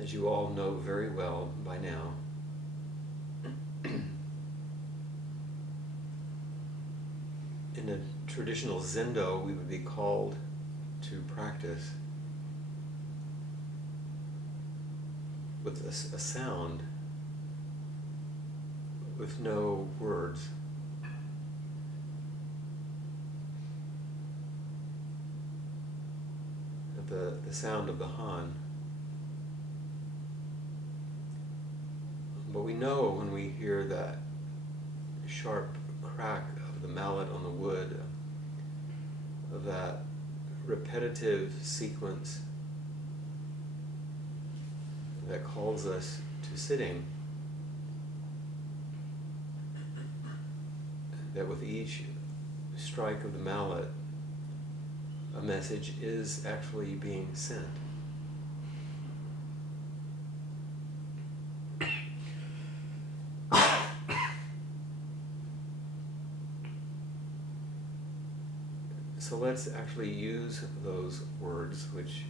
as you all know very well by now, in a traditional Zendo, we would be called to practice with a sound, with no words. The sound of the Han. But we know when we hear that sharp crack of the mallet on the wood, of that repetitive sequence that calls us to sitting, that with each strike of the mallet, a message is actually being sent. So let's actually use those words, which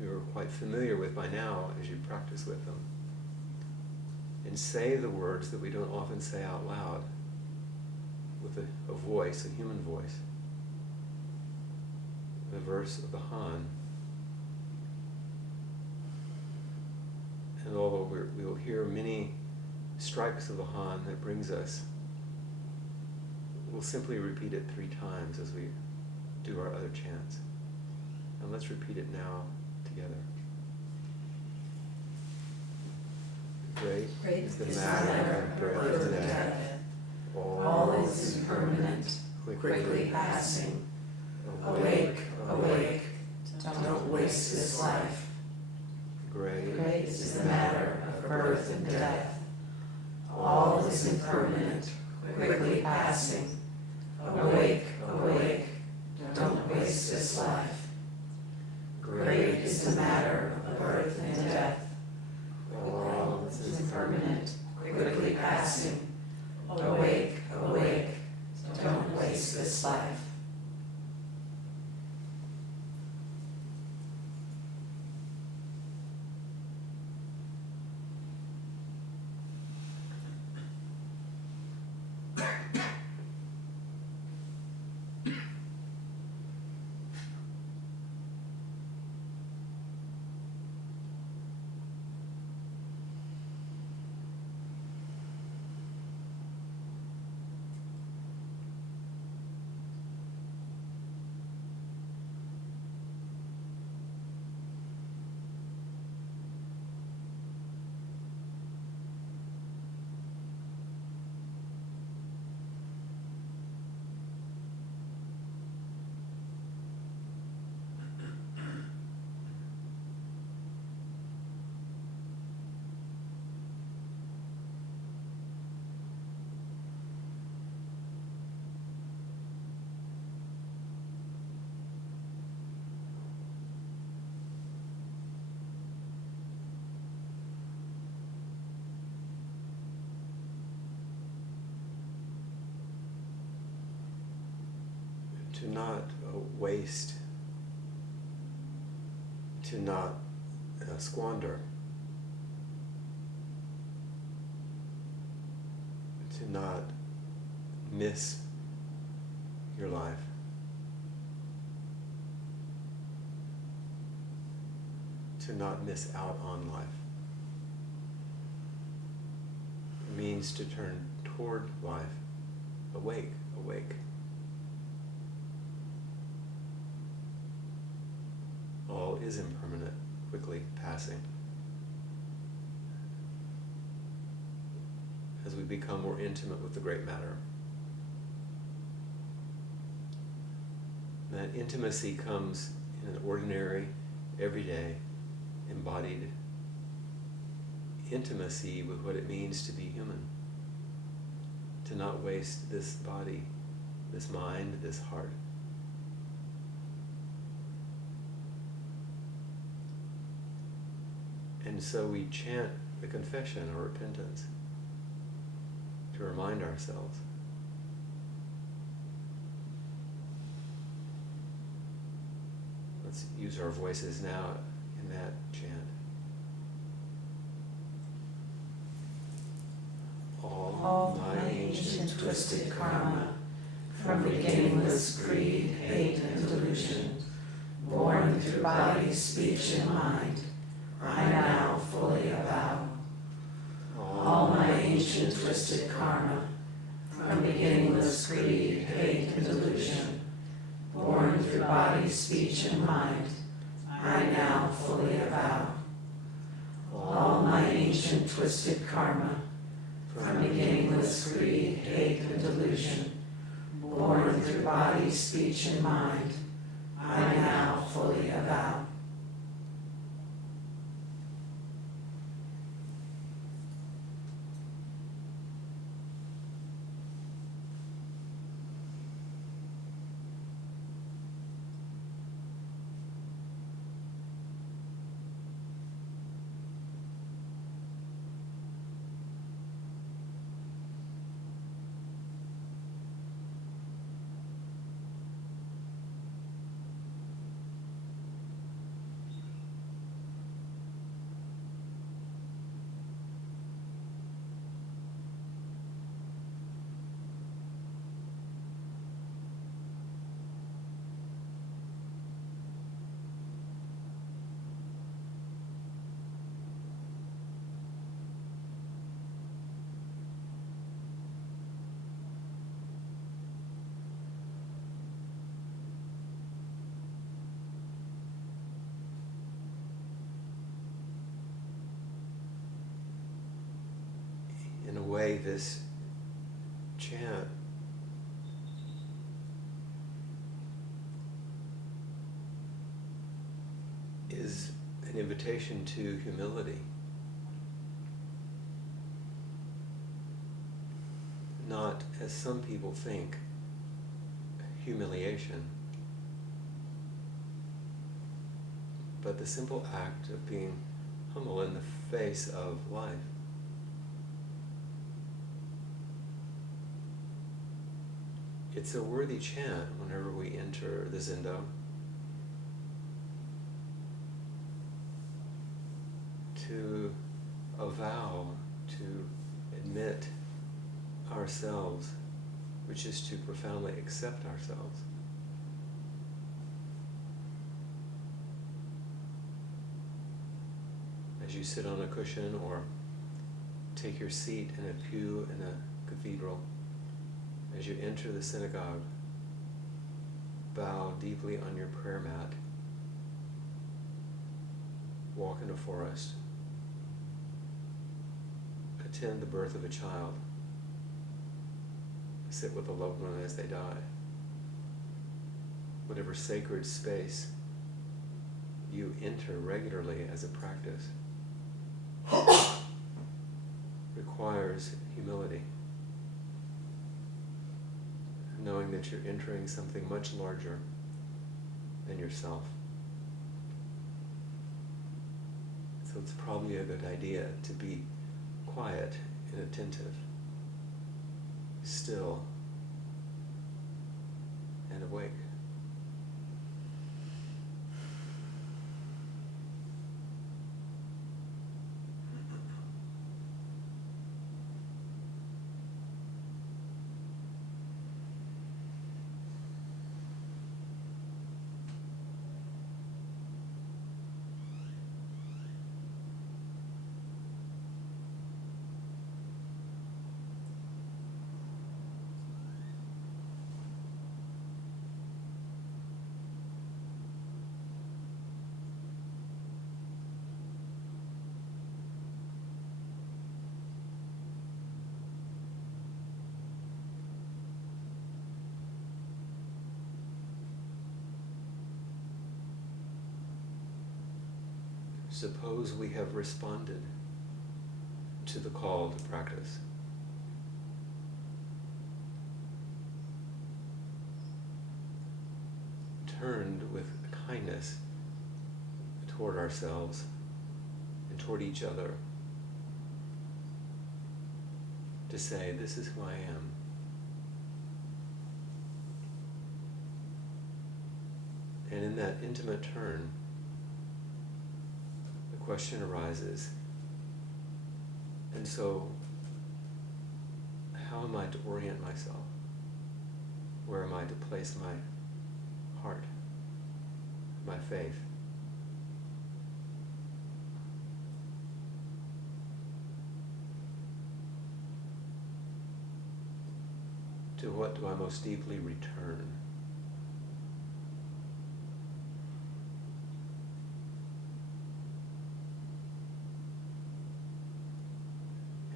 you're quite familiar with by now as you practice with them, and say the words that we don't often say out loud with a voice, a human voice. The verse of the Han. And although we will hear many strikes of the Han that brings us, we'll simply repeat it 3 times as we do our other chants. And let's repeat it now together. Great is the matter of birth and death. All is impermanent, quickly passing. Awake, awake, don't waste this life. Great is the matter of birth and death. All is impermanent, quickly passing. Awake, awake, don't waste this life. Great is the matter of birth and death. All is impermanent, quickly passing. Awake, awake, don't waste this life. To not waste, to not squander, to not miss your life. To not miss out on life. It means to turn toward life, awake, awake. All is impermanent, quickly passing. As we become more intimate with the great matter. That intimacy comes in an ordinary, everyday, embodied intimacy with what it means to be human. To not waste this body, this mind, this heart. And so we chant the confession or repentance to remind ourselves. Let's use our voices now in that chant. twisted karma, from beginningless greed, hate, and delusion, born through body, speech, and mind, I now fully avow. All my ancient twisted karma, from beginningless greed, hate, and delusion, born through body, speech, and mind, I now fully avow. All my ancient twisted karma, from beginningless greed, hate, and delusion, born through body, speech, and mind, I now fully avow. In a way, this chant is an invitation to humility. Not, as some people think, humiliation, but the simple act of being humble in the face of life. It's a worthy chant whenever we enter the zendo. To avow, to admit ourselves, which is to profoundly accept ourselves. As you sit on a cushion or take your seat in a pew in a cathedral, as you enter the synagogue, bow deeply on your prayer mat, walk in a forest, attend the birth of a child, sit with a loved one as they die. Whatever sacred space you enter regularly as a practice requires humility. Knowing that you're entering something much larger than yourself. So it's probably a good idea to be quiet and attentive, still and awake. Suppose we have responded to the call to practice. Turned with kindness toward ourselves and toward each other to say, this is who I am. And in that intimate turn, the question arises, and so how am am I to orient myself? Where am I to place my heart, my faith? To what do I most deeply return?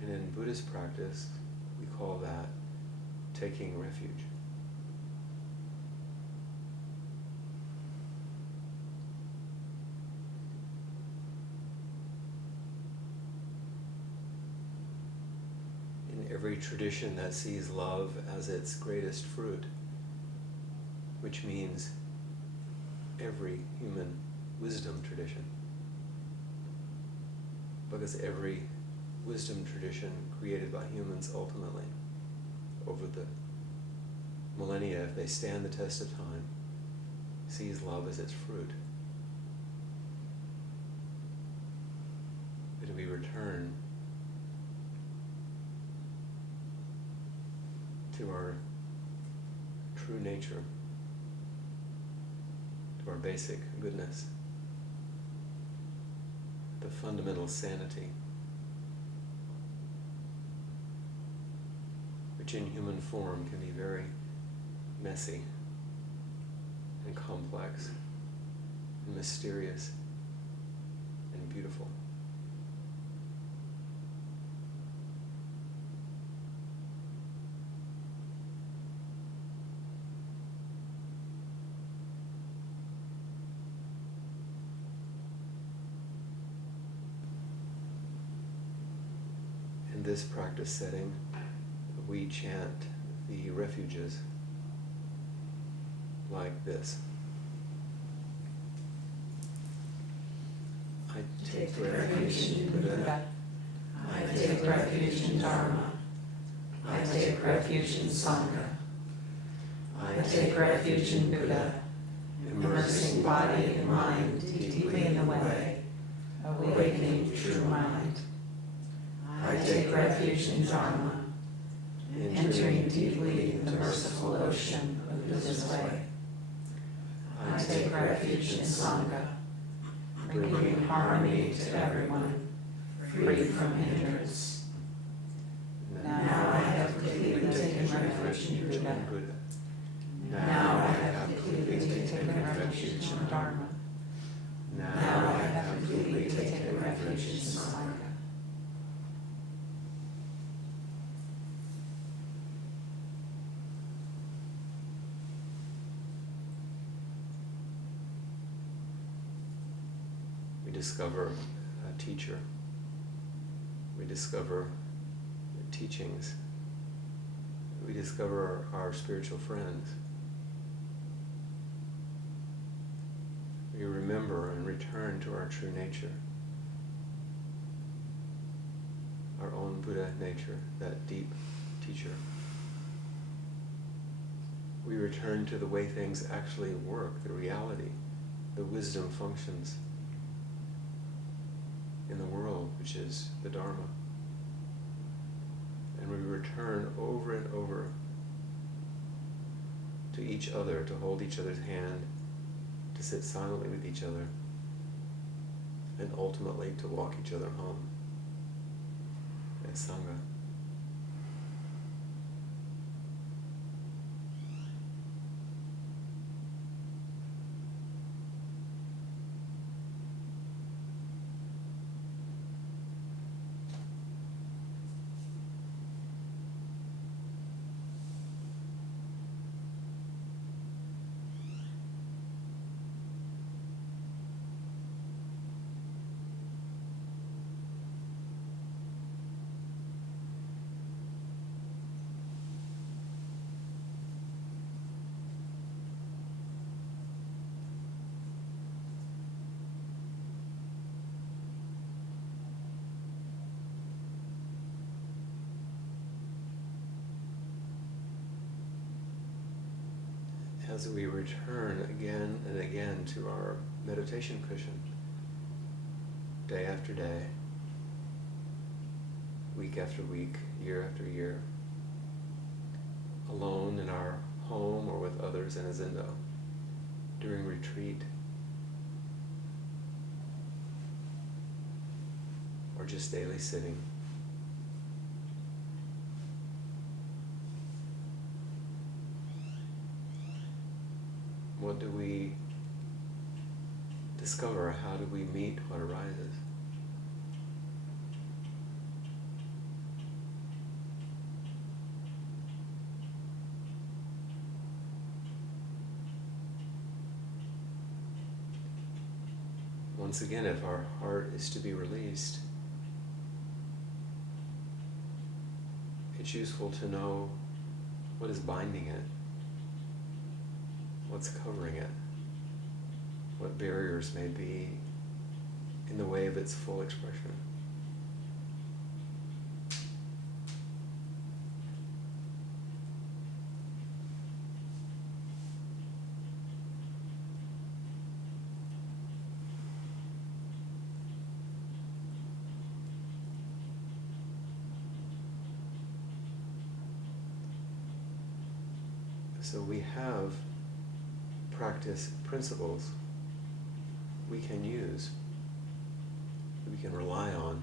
And in Buddhist practice, we call that taking refuge. In every tradition that sees love as its greatest fruit, which means every human wisdom tradition, because every wisdom tradition created by humans ultimately over the millennia, if they stand the test of time, sees love as its fruit. But we return to our true nature, to our basic goodness, the fundamental sanity, which in human form can be very messy and complex and mysterious and beautiful. In this practice setting, we chant the refuges like this. I take refuge in Buddha. I take refuge in Dharma. I take refuge in Sangha. I take refuge in Buddha, immersing body and mind deeply in the way, awakening true mind. I take refuge in Dharma, entering deeply in the merciful ocean of Buddha's way. I take refuge in Sangha, bringing harmony to everyone, free from hindrance. Now I have completely taken refuge in Buddha. Now I have completely taken refuge in Dharma. Now I have completely taken refuge in Sangha. We discover a teacher. We discover teachings. We discover our spiritual friends. We remember and return to our true nature, our own Buddha nature, that deep teacher. We return to the way things actually work, the reality, the wisdom functions in the world, which is the Dharma. And we return over and over to each other, to hold each other's hand, to sit silently with each other, and ultimately to walk each other home as Sangha. As we return again and again to our meditation cushion, day after day, week after week, year after year, alone in our home or with others in a zendo, during retreat, or just daily sitting. What do we discover? How do we meet what arises? Once again, if our heart is to be released, it's useful to know what is binding it, what's covering it, what barriers may be in the way of its full expression. So we have practice principles we can use, we can rely on,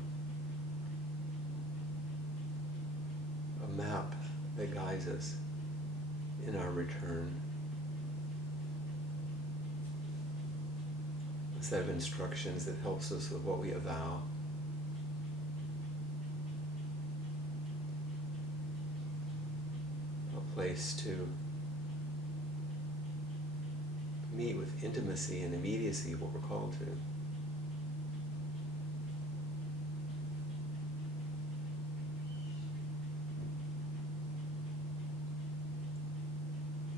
a map that guides us in our return, a set of instructions that helps us with what we avow, a place to meet with intimacy and immediacy what we're called to.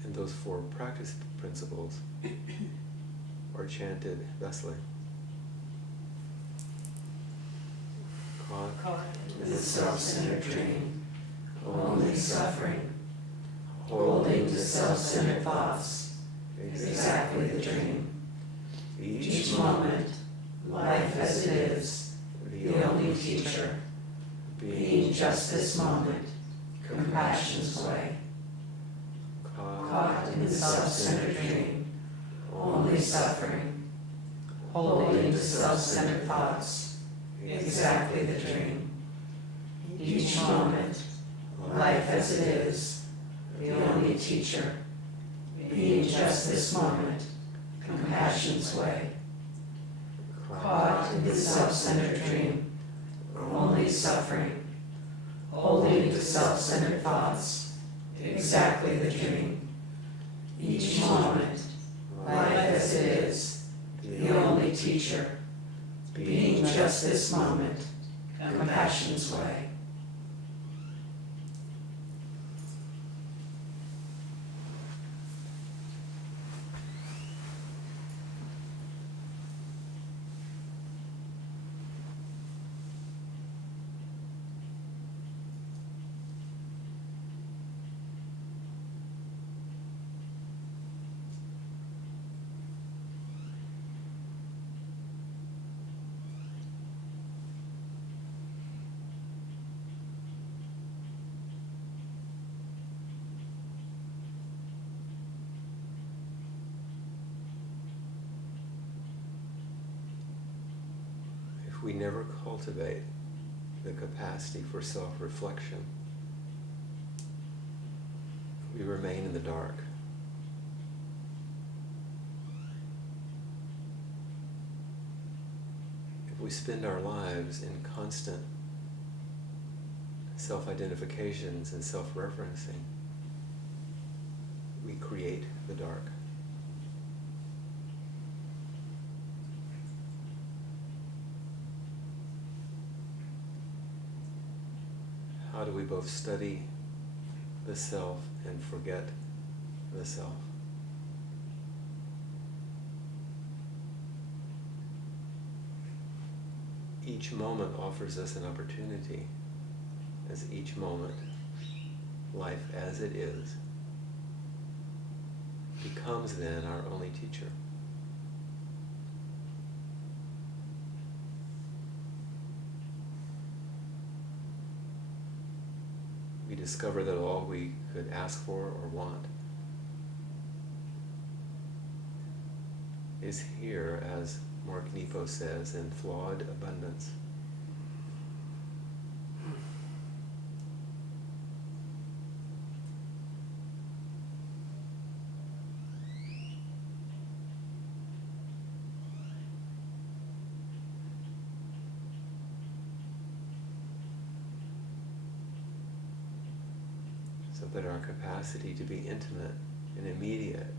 And those 4 practice principles are chanted thusly. Caught in the self-centered dream, only suffering, holding to self-centered thoughts, exactly the dream. Each moment, life as it is, the only teacher, being just this moment, compassion's way. Caught in the self-centered dream, only suffering, holding to self-centered thoughts, exactly the dream. Each moment, life as it is, the only teacher, being just this moment, compassion's way. Caught in the self-centered dream, only suffering, holding to self-centered thoughts, exactly the dream. Each moment, life as it is, the only teacher, being just this moment, compassion's way. We never cultivate the capacity for self-reflection. We remain in the dark. If we spend our lives in constant self-identifications and self-referencing, we create the dark. How do we both study the self and forget the self? Each moment offers us an opportunity, as each moment, life as it is, becomes then our only teacher. We discover that all we could ask for or want is here, as Mark Nepo says, in flawed abundance. So that our capacity to be intimate and immediate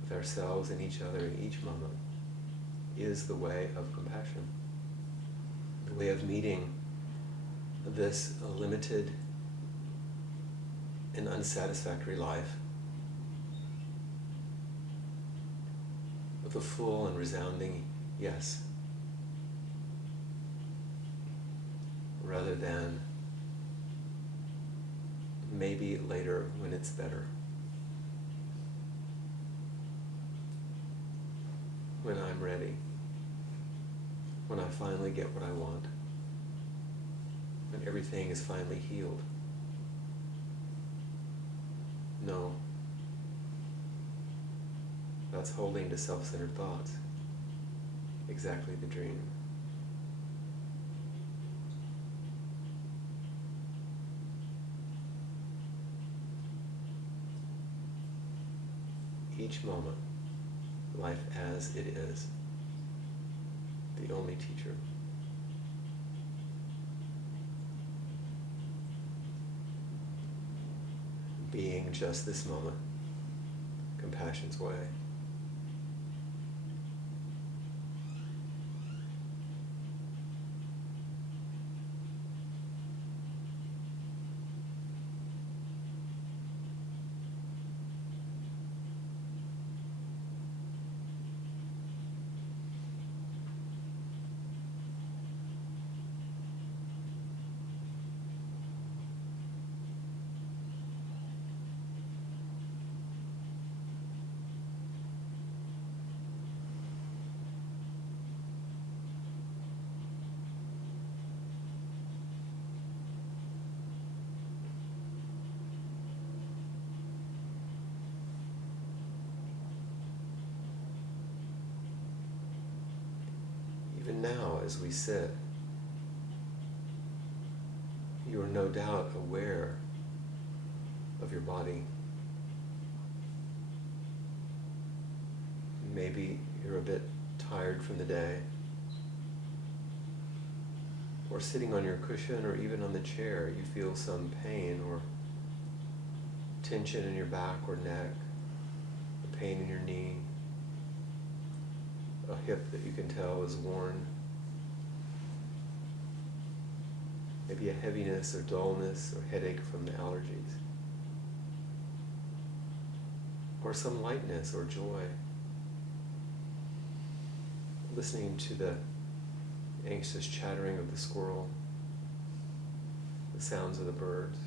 with ourselves and each other in each moment is the way of compassion, the way of meeting this limited and unsatisfactory life with a full and resounding yes, rather than maybe later when it's better, when I'm ready, when I finally get what I want, when everything is finally healed. No, that's holding to self-centered thoughts, exactly the dream. Each moment, life as it is, the only teacher. Being just this moment, compassion's way. Even now, as we sit, you are no doubt aware of your body. Maybe you're a bit tired from the day, or sitting on your cushion or even on the chair, you feel some pain or tension in your back or neck, a pain in your knee, a hip that you can tell is worn, maybe a heaviness or dullness or headache from the allergies, or some lightness or joy, listening to the anxious chattering of the squirrel, the sounds of the birds,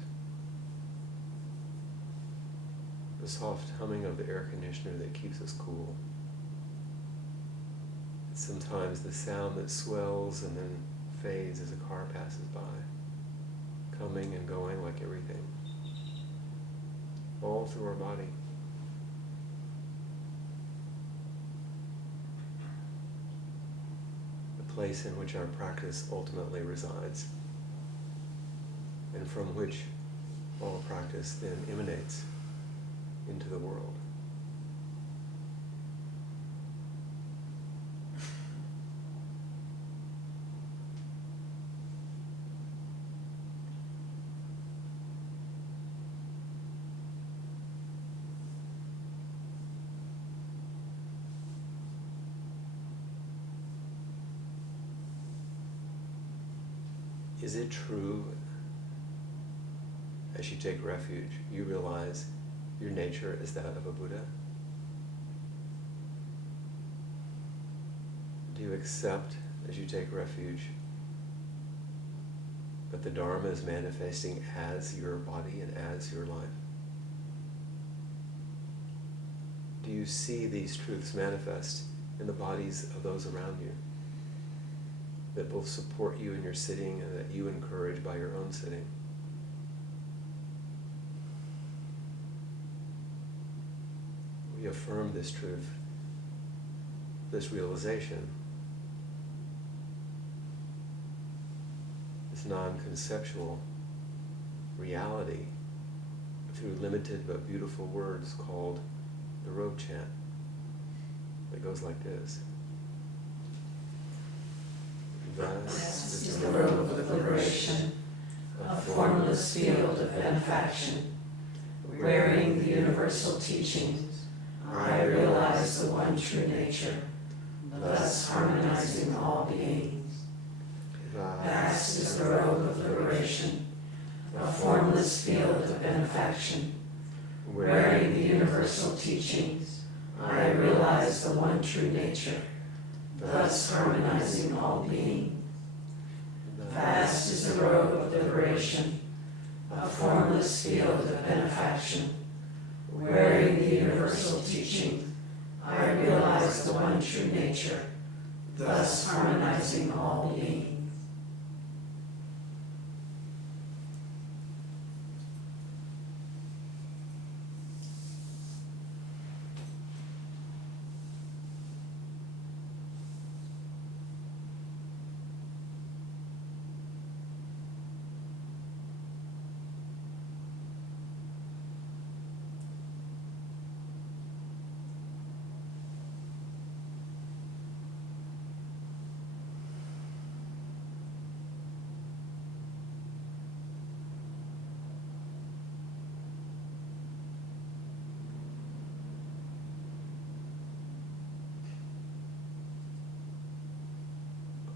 the soft humming of the air conditioner that keeps us cool. Sometimes the sound that swells and then fades as a car passes by, coming and going like everything, all through our body. The place in which our practice ultimately resides, and from which all practice then emanates into the world. Is it true, as you take refuge, you realize your nature is that of a Buddha? Do you accept, as you take refuge, that the Dharma is manifesting as your body and as your life? Do you see these truths manifest in the bodies of those around you, that both support you in your sitting and that you encourage by your own sitting? we affirm this truth, this realization, this non-conceptual reality through limited but beautiful words called the robe chant. It goes like this. Vast is the robe of liberation, a formless field of benefaction. Wearing the universal teachings, I realize the one true nature, thus harmonizing all beings. Vast is the robe of liberation, a formless field of benefaction. Wearing the universal teachings, I realize the one true nature, thus harmonizing all beings. Vast is the robe of liberation, a formless field of benefaction. Wearing the universal teaching, I realize the one true nature, thus harmonizing all beings.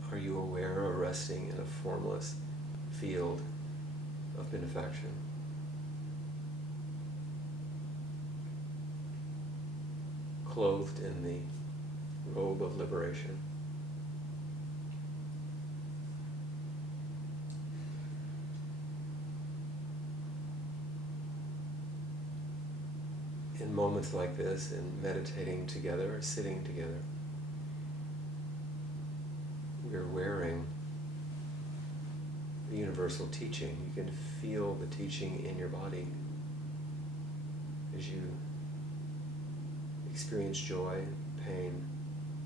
Are you aware of resting in a formless field of benefaction? Clothed in the robe of liberation. In moments like this, in meditating together, sitting together, we're wearing the universal teaching. You can feel the teaching in your body as you experience joy, pain,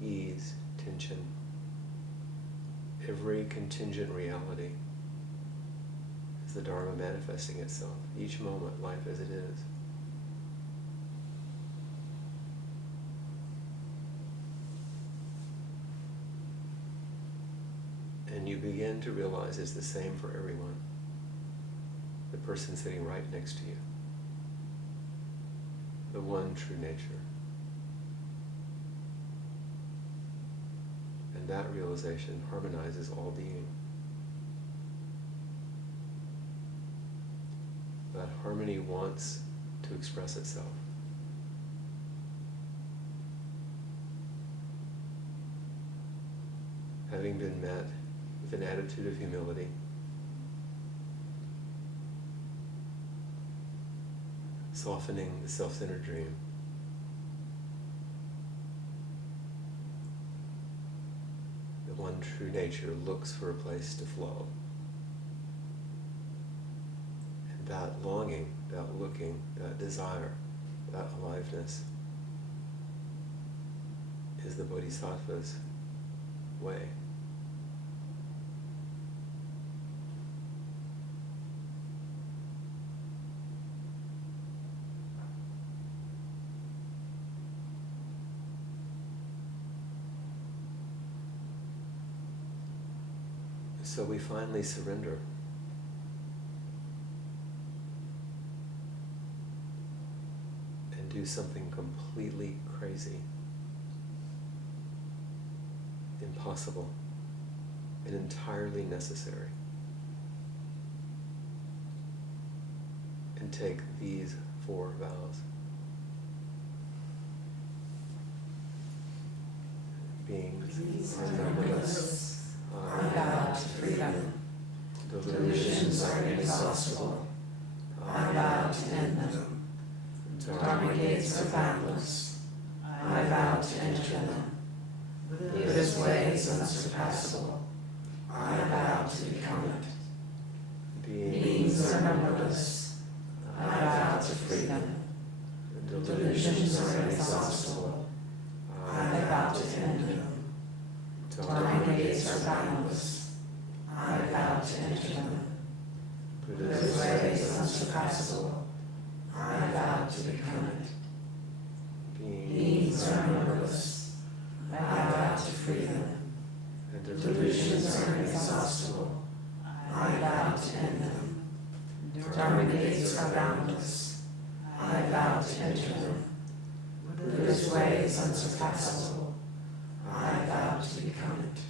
ease, tension. Every contingent reality is the Dharma manifesting itself. Each moment, life as it is. And you begin to realize it's the same for everyone. The person sitting right next to you. The one true nature. And that realization harmonizes all being. That harmony wants to express itself. Having been met with an attitude of humility, softening the self-centered dream, the one true nature looks for a place to flow. And that longing, that looking, that desire, that aliveness is the Bodhisattva's way. So we finally surrender. And do something completely crazy, impossible, and entirely necessary. And take these 4 vows. Beings are numberless. I vow to freedom. Delusions are inexhaustible. I vow to end them. Dharma gates are boundless. I vow to enter them. Buddha's way is unsurpassable. I vow to become it. Beings are numberless. I vow to free them. Delusions Delusions are inexhaustible. I vow to end them. Time days are boundless. I vow to enter them. Buddha's way is unsurpassable. I vow to become it. Beings are numberless. I vow to free them. Delusions are inexhaustible. I vow to end them. Dharma gates are boundless. I vow to enter them. Buddha's way is unsurpassable. I vow to become it.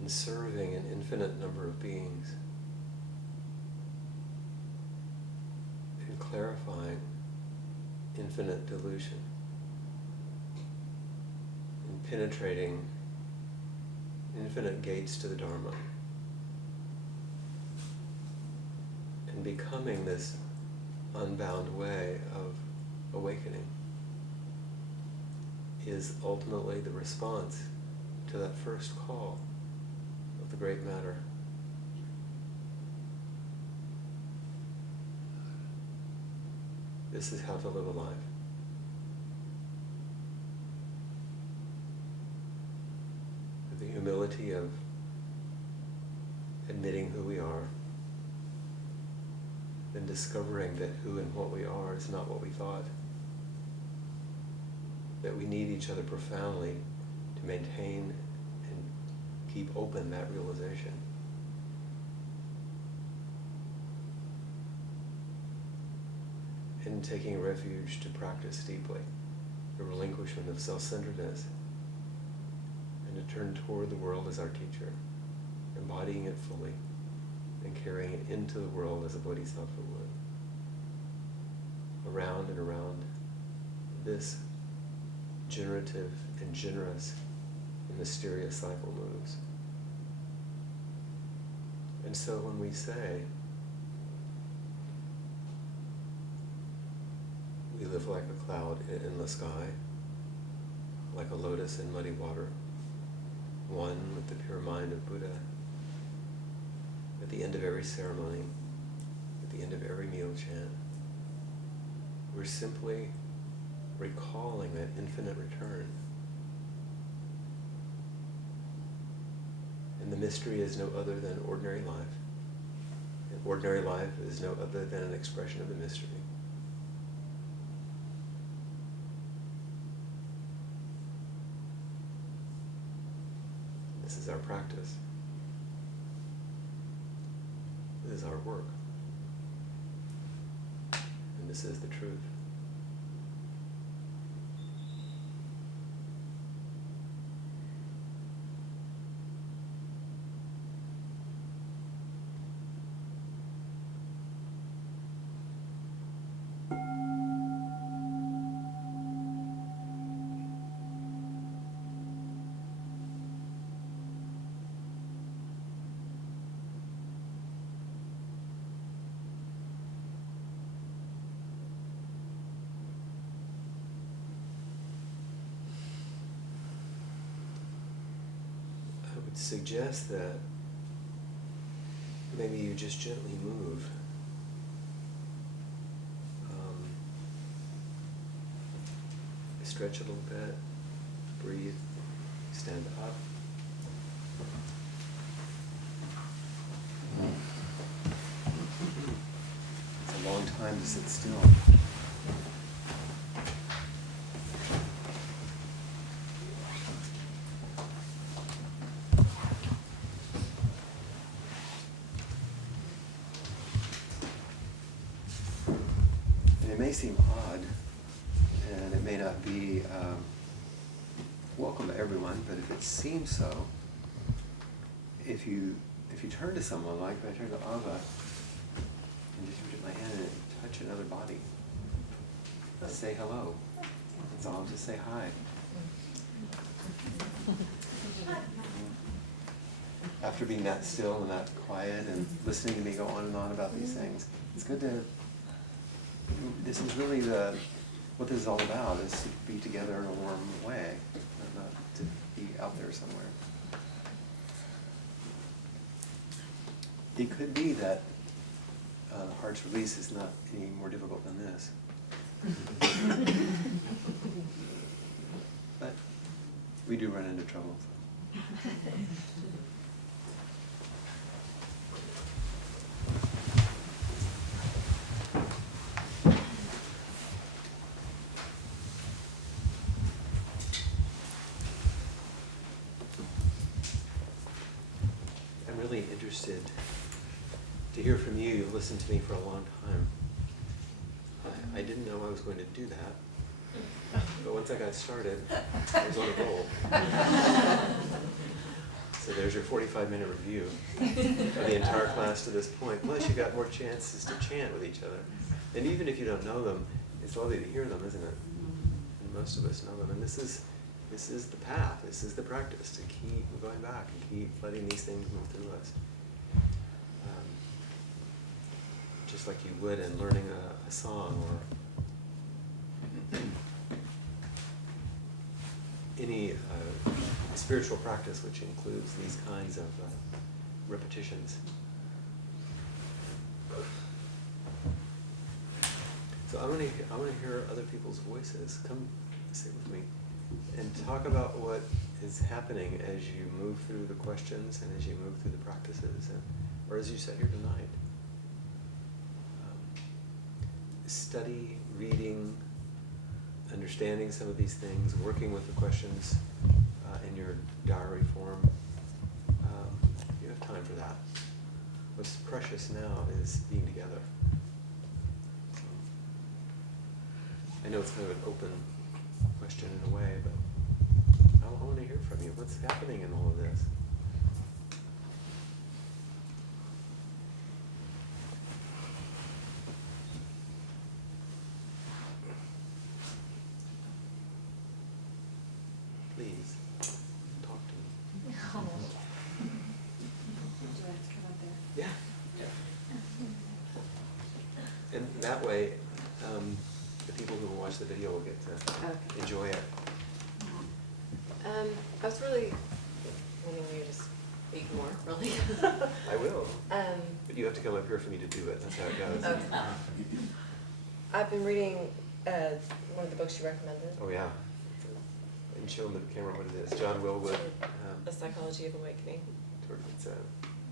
In serving an infinite number of beings, and clarifying infinite delusion, and penetrating infinite gates to the Dharma, and becoming this unbound way of awakening is ultimately the response to that first call of the great matter. This is how to live a life. With the humility of admitting who we are, then discovering that who and what we are is not what we thought. That we need each other profoundly to maintain and keep open that realization. And taking refuge to practice deeply the relinquishment of self-centeredness and to turn toward the world as our teacher, embodying it fully and carrying it into the world as a bodhisattva would. Around and around, this generative and generous and mysterious cycle moves. And so when we say, we live like a cloud in the sky, like a lotus in muddy water, one with the pure mind of Buddha, at the end of every ceremony, at the end of every meal chant, we're simply recalling that infinite return. And the mystery is no other than ordinary life. And ordinary life is no other than an expression of the mystery. This is our practice. This is our work. And this is the truth. Suggest that maybe you just gently move stretch a little bit, breathe, stand up. It's a long time to sit still. And it may seem odd, and it may not be welcome to everyone, but if it seems so, if you turn to someone, like if I turn to Ava, and just put my hand and touch another body, say hello. That's all, just say hi. After being that still and that quiet and listening to me go on and on about these things, it's good to, this is really what this is all about, is to be together in a warm way, not to be out there somewhere. It could be that heart's release is not any more difficult than this. But we do run into trouble. So. I'm really interested to hear from you. You've listened to me for a long time. I didn't know I was going to do that, but once I got started, I was on a roll. So there's your 45-minute review of the entire class to this point. Plus you got more chances to chant with each other. And even if you don't know them, it's lovely to hear them, isn't it? And most of us know them. And this is the path, this is the practice, to keep going back and keep letting these things move through us. Just like you would in learning a song or any spiritual practice, which includes these kinds of repetitions. So I want to hear other people's voices. Come sit with me and talk about what is happening as you move through the questions and as you move through the practices, or as you sit here tonight. Study, reading, understanding some of these things, working with the questions in your diary form. You have time for that. What's precious now is being together. I know it's kind of an open question in a way, but I want to hear from you. What's happening in all of this? Please, talk to me. Do I have to come up there? Yeah. And that way, the people who will watch the video will get to enjoy it. I was really wanting you to speak more, really. I will. But you have to come up here for me to do it. That's how it goes. Okay. I've been reading one of the books you recommended. Oh yeah. And show them the camera what it is. John Willwood. The Psychology of Awakening.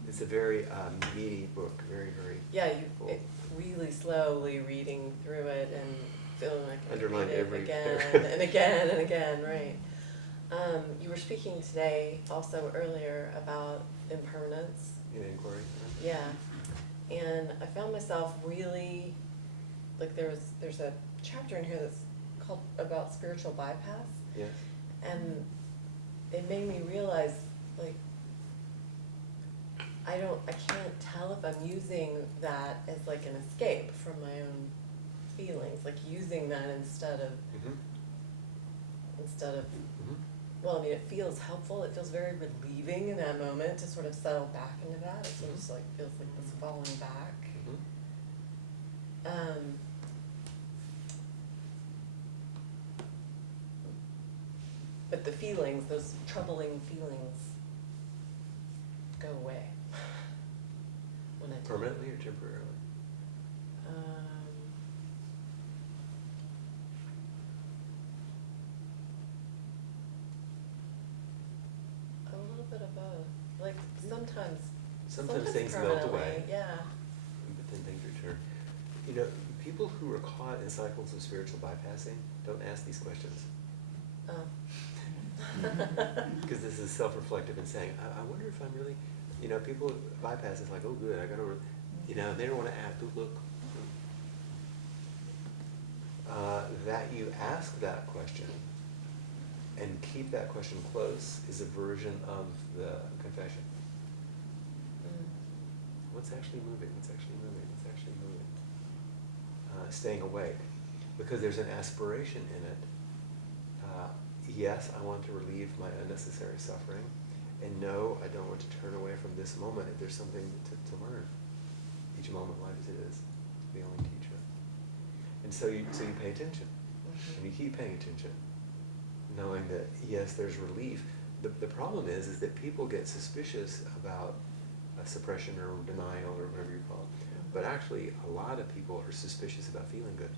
It's a very meaty book. Very, very. Yeah, full. Really slowly reading through it and feeling like I Underline read it every again paragraph. and again and again, right? You were speaking today, also earlier, about impermanence. In inquiry. Yeah, and I found myself really, like there's a chapter in here that's called about spiritual bypass. Yeah. And it made me realize, like, I can't tell if I'm using that as like an escape from my own feelings, like using that instead of, Mm-hmm. well, I mean, it feels helpful, it feels very relieving in that moment to sort of settle back into that. It sort of just like feels like this falling back. Mm-hmm. But the feelings, those troubling feelings, go away. When I do. Permanently or temporarily? of both. Like sometimes things melt away. permanently, yeah. But then things return. You know, people who are caught in cycles of spiritual bypassing don't ask these questions. Oh. Because this is self-reflective and saying, I wonder if I'm really, you know, people bypass, it's like, oh good, I got over, you know, they don't want to act, oh, look. That you ask that question and keep that question close is a version of the confession. What's actually moving? What's actually moving? What's actually moving? Staying awake. Because there's an aspiration in it. Yes, I want to relieve my unnecessary suffering. And no, I don't want to turn away from this moment if there's something to learn. Each moment of life as it is, the only teacher. And so you pay attention. And you keep paying attention. Knowing that, yes, there's relief. The problem is that people get suspicious about suppression or denial or whatever you call it. But actually, a lot of people are suspicious about feeling good.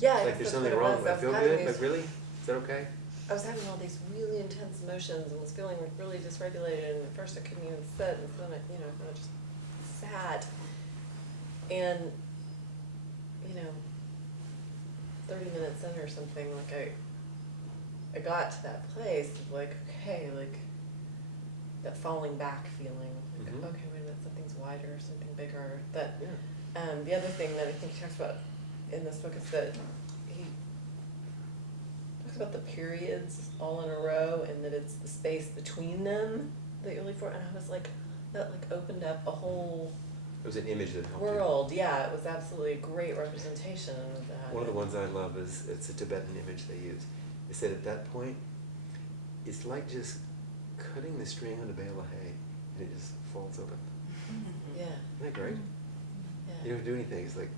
Yeah, Like there's something wrong. I feel good, but really? Is that okay? I was having all these really intense emotions and was feeling like really dysregulated, and at first I couldn't even sit, and then I just sat. And, 30 minutes in or something, like I got to that place of like, okay, like that falling back feeling. Like, okay, wait a minute, something's wider, something bigger. That the other thing that I think he talks about in this book is that he talks about the periods all in a row, and that it's the space between them that you're looking for. And I was like, that like opened up a whole It was an image that helped world. Yeah, it was absolutely a great representation of that. One of the ones I love is, it's a Tibetan image they use. They said at that point, it's like just cutting the string on a bale of hay, and it just falls open. Yeah. Isn't that great? Yeah. You don't have to do anything, it's like,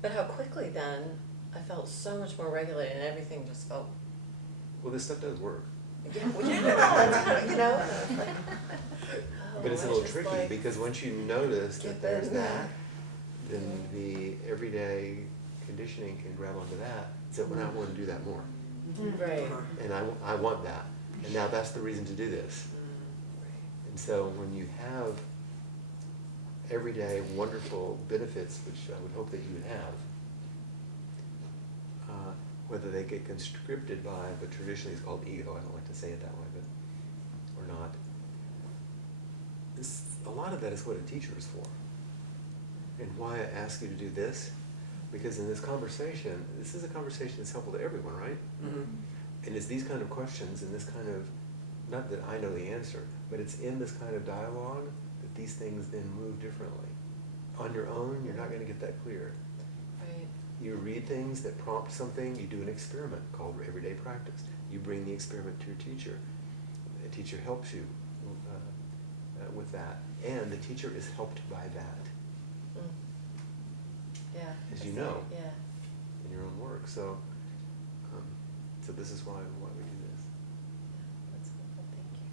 But how quickly then I felt so much more regulated, and everything just felt. well, this stuff does work. Yeah, well, yeah, that's kind of, like, But it's a I little just, tricky, like, because once you notice that get there's in. that, then the everyday conditioning can grab onto that, so when I want to do that more. Right. And I want that. And now that's the reason to do this. And so when you have everyday wonderful benefits, which I would hope that you would have, whether they get conscripted by, but traditionally it's called ego, I don't like to say it that way, but, or not. A lot of that is what a teacher is for. And why I ask you to do this, because in this conversation, this is a conversation that's helpful to everyone, right? Mm-hmm. And it's these kind of questions and this kind of, not that I know the answer, but it's in this kind of dialogue that these things then move differently. On your own, you're not going to get that clear. Right. You read things that prompt something, you do an experiment called everyday practice. You bring the experiment to your teacher. The teacher helps you with that. And the teacher is helped by that, Yeah. as you know, Yeah. in your own work. So this is why we do this. Yeah, that's helpful. Thank you.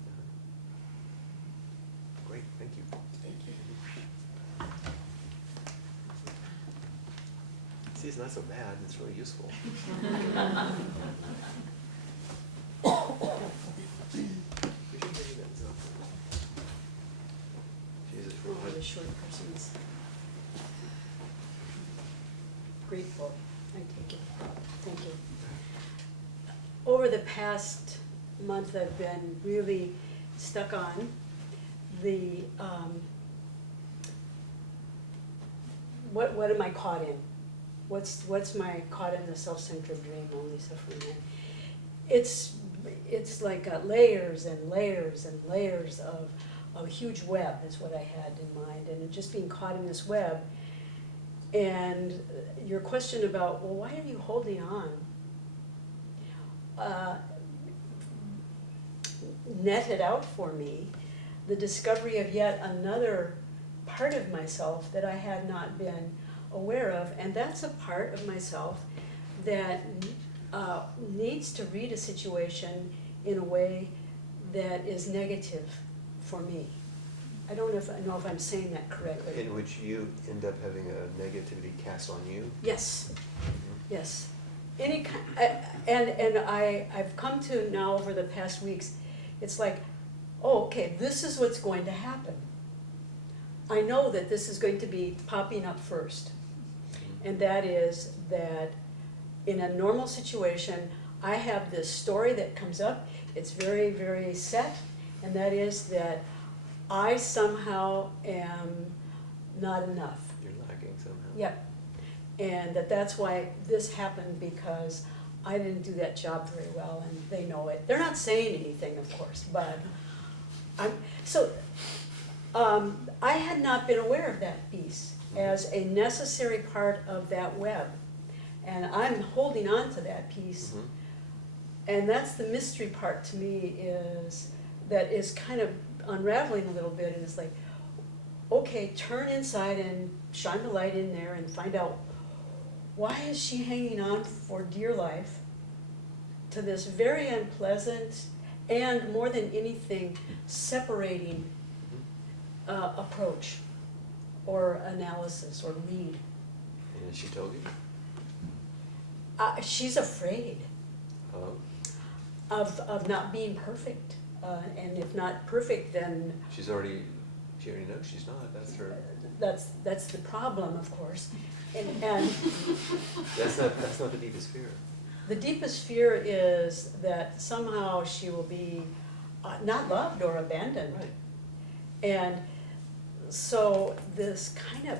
Great, thank you. Thank you. See, it's not so bad, it's really useful. We should maybe that so. Jesus, One of the short persons. Grateful, I take it. Thank you. Over the past month, I've been really stuck on the, what am I caught in? What's my caught in the self-centered dream, only suffering in? It's like layers and layers and layers of a huge web is what I had in mind, and just being caught in this web. And your question about, well, why are you holding on? Netted out for me the discovery of yet another part of myself that I had not been aware of, and that's a part of myself that needs to read a situation in a way that is negative for me. I don't know if I'm saying that correctly. In which you end up having a negativity cast on you. Yes, yes. any kind, I've come to now over the past weeks, it's like, oh, okay, this is what's going to happen. I know that this is going to be popping up first. And that is that in a normal situation, I have this story that comes up, it's very, very set, and that is that I somehow am not enough. You're lacking somehow. Yep. And that's why this happened, because I didn't do that job very well, and they know it. They're not saying anything, of course, but I had not been aware of that piece as a necessary part of that web. And I'm holding on to that piece. Mm-hmm. And that's the mystery part to me, is that is kind of unraveling a little bit, and it's like, okay, turn inside and shine the light in there and find out, why is she hanging on for dear life to this very unpleasant and, more than anything, separating approach or analysis or read? And she told you? She's afraid Oh, of not being perfect. And if not perfect, then she already knows she's not. That's her. that's the problem, of course. And That's not the deepest fear. the deepest fear is that somehow she will be not loved or abandoned. Right. And so this kind of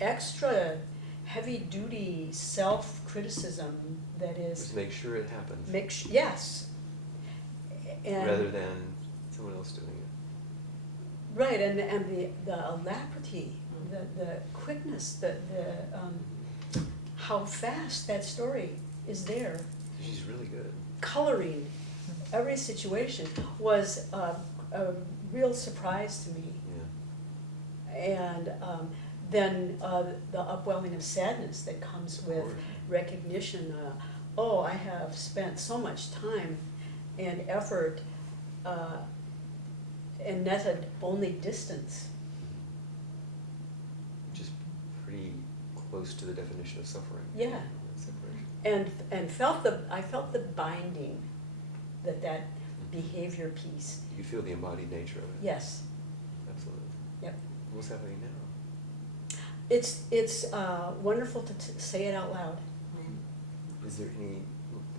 extra heavy-duty self-criticism that is, Just make sure it happens. yes. And Rather than someone else doing it. right, and the alacrity, the quickness, how fast that story is there, She's really good. coloring every situation, was a real surprise to me. Yeah. And then the upwelling of sadness that comes with course. recognition. Oh, I have spent so much time and effort and netted only distance. Which is pretty close to the definition of suffering. Yeah. Separation. And I felt the binding that behavior piece. You feel the embodied nature of it. Yes. Absolutely. Yep. What's happening now? It's wonderful to say it out loud. Is there any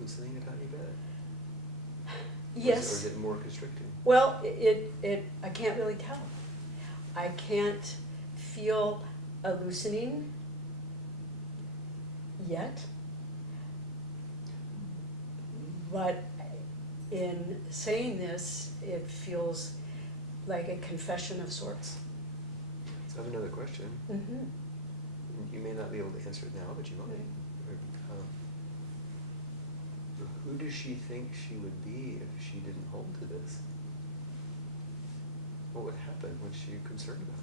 loosening a tiny bit? Yes. Or is it more constricting? Well, I can't really tell. I can't feel a loosening yet. But in saying this, it feels like a confession of sorts. So I have another question. Mm-hmm. You may not be able to answer it now, but you might. Who does she think she would be if she didn't hold to this? What would happen? What's she concerned about?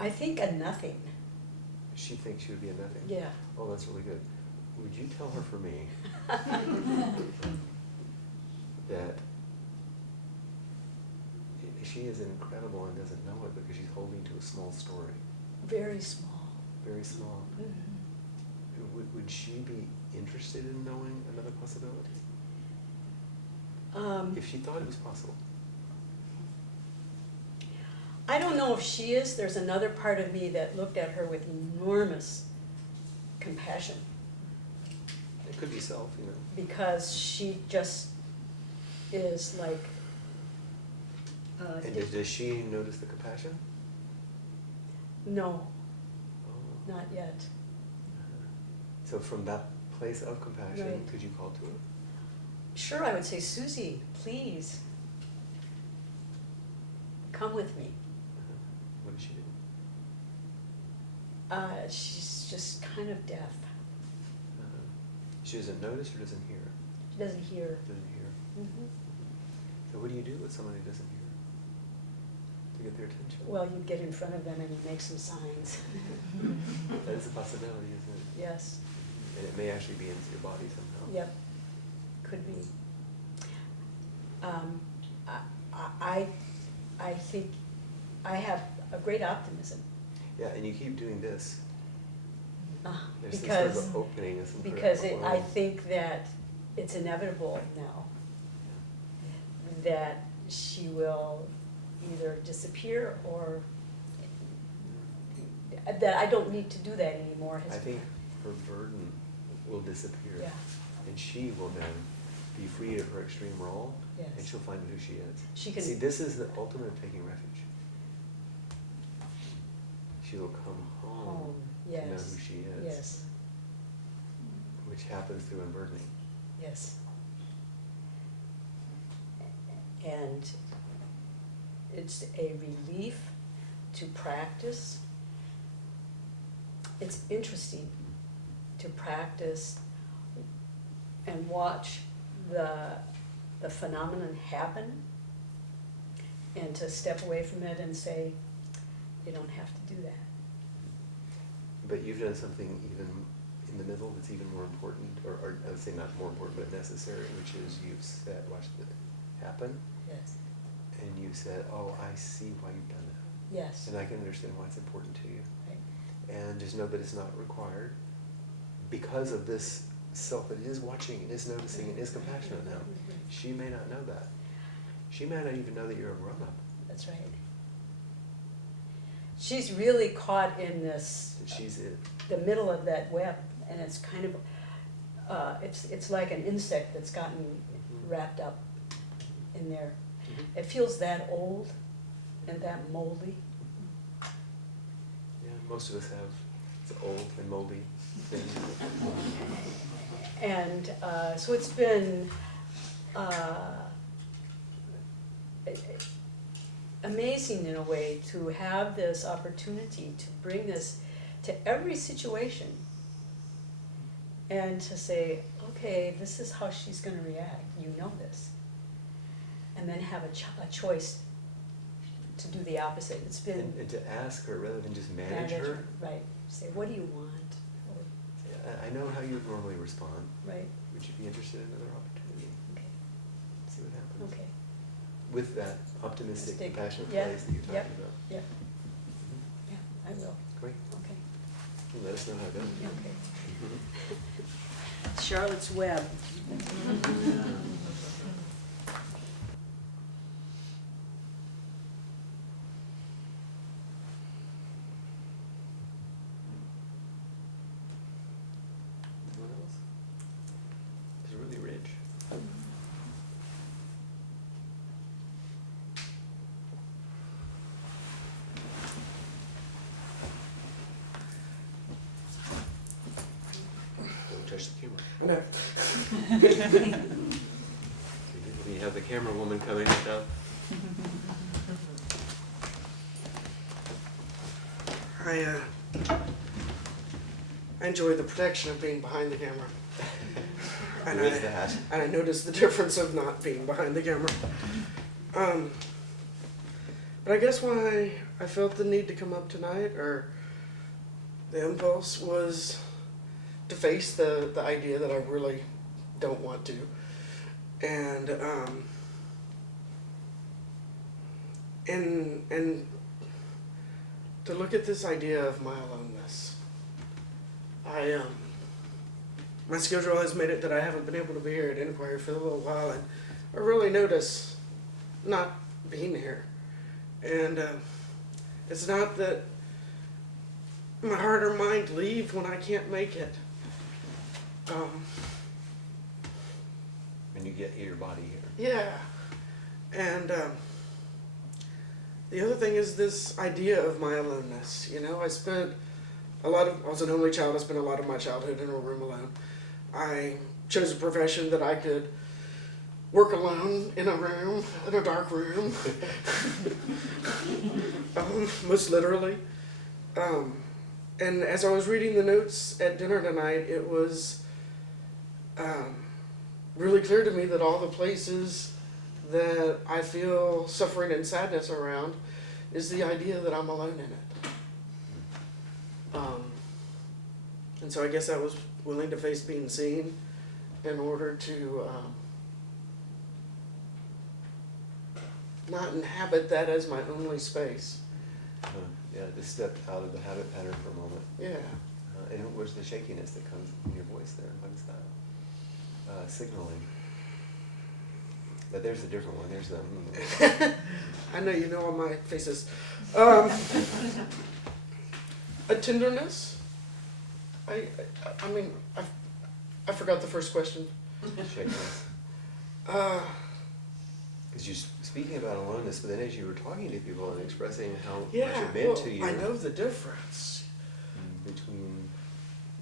I think a nothing. She thinks she would be a nothing? Yeah. Oh, that's really good. Would you tell her for me that she is incredible and doesn't know it because she's holding to a small story? Very small. Very small. Mm-hmm. Would she be interested in knowing another possibility? If she thought it was possible? I don't know if she is. There's another part of me that looked at her with enormous compassion, It could be self, you know. because she just is like. And does she notice the compassion? No, Oh. not yet. So from that place of compassion, Right. could you call to her? Sure, I would say, Susie, please, come with me. What does she do? She's just kind of deaf. She doesn't notice or doesn't hear? She doesn't hear. Doesn't hear. Mhm. So what do you do with someone who doesn't hear? To get their attention? Well, you get in front of them and you make some signs. That is a possibility, isn't it? Yes. And it may actually be into your body somehow. Yep, could be. I think I have a great optimism. Yeah, and you keep doing this. There's this Because, sort of opening and some sort of because I flowing. think that it's inevitable now that she will either disappear or that I don't need to do that anymore. I think her burden will disappear. Yeah. And she will then be freed of her extreme role, Yes. and she'll find who she is. She can- See, this is the ultimate of taking refuge. She will come home Home, to know yes. who she is, Yes, which happens through unburdening. yes. And it's a relief to practice. It's interesting to practice and watch the phenomenon happen and to step away from it and say, you don't have to do that. But you've done something even in the middle that's even more important, or I would say not more important, but necessary, which is you've said, watched it happen, Yes, and you said, oh, I see why you've done that. yes, And I can understand why it's important to you. right, And just know that it's not required. Because of this self that is watching and is noticing and is compassionate now, she may not know that. She may not even know that you're a grown-up. that's right. She's really caught in this, That she's it. the middle of that web, and it's kind of, it's like an insect that's gotten wrapped up in there. Mhm. It feels that old and that moldy. Yeah, most of us have. It's old and moldy thing. And so it's been amazing in a way to have this opportunity to bring this to every situation and to say, okay, this is how she's going to react, you know this. And then have a choice to do the opposite. It's been And to ask her rather than just manage her. Right. Say, what do you want? Or, I know how you would normally respond. right. Would you be interested in another opportunity? Okay. See what happens. Okay. With that optimistic, Stick. compassionate Yeah. place that you're talking Yep. about. Yep. Mhm. Yeah, I will. Great. Okay. Well, let us know how it goes. Okay. Mhm. Charlotte's Web. Anyone else? It's really rich. Don't touch the camera. No. We have the camera woman coming down. I enjoy the protection of being behind the camera. And Who is that? And I noticed the difference of not being behind the camera. But I guess why I felt the need to come up tonight, or the impulse, was to face the idea that I really don't want to. And to look at this idea of my aloneness. My schedule has made it that I haven't been able to be here at Inquiry for a little while, and I really notice not being here. And it's not that my heart or mind leave when I can't make it. When you get your body here. Yeah. And the other thing is this idea of my aloneness. You know, I was an only child. I spent a lot of my childhood in a room alone. I chose a profession that I could work alone in a room, in a dark room, most literally. And as I was reading the notes at dinner tonight, it was really clear to me that all the places that I feel suffering and sadness around is the idea that I'm alone in it. And so I guess I was willing to face being seen in order to not inhabit that as my only space. Yeah, just step out of the habit pattern for a moment. Yeah. And where's the shakiness that comes in your voice there? What is that? Signaling. But there's a different one. There's the. I know you know all my faces. A tenderness. I mean, I forgot the first question. Shakiness. Because you're speaking about aloneness, but then as you were talking to people and expressing how much it meant to you. I know the difference between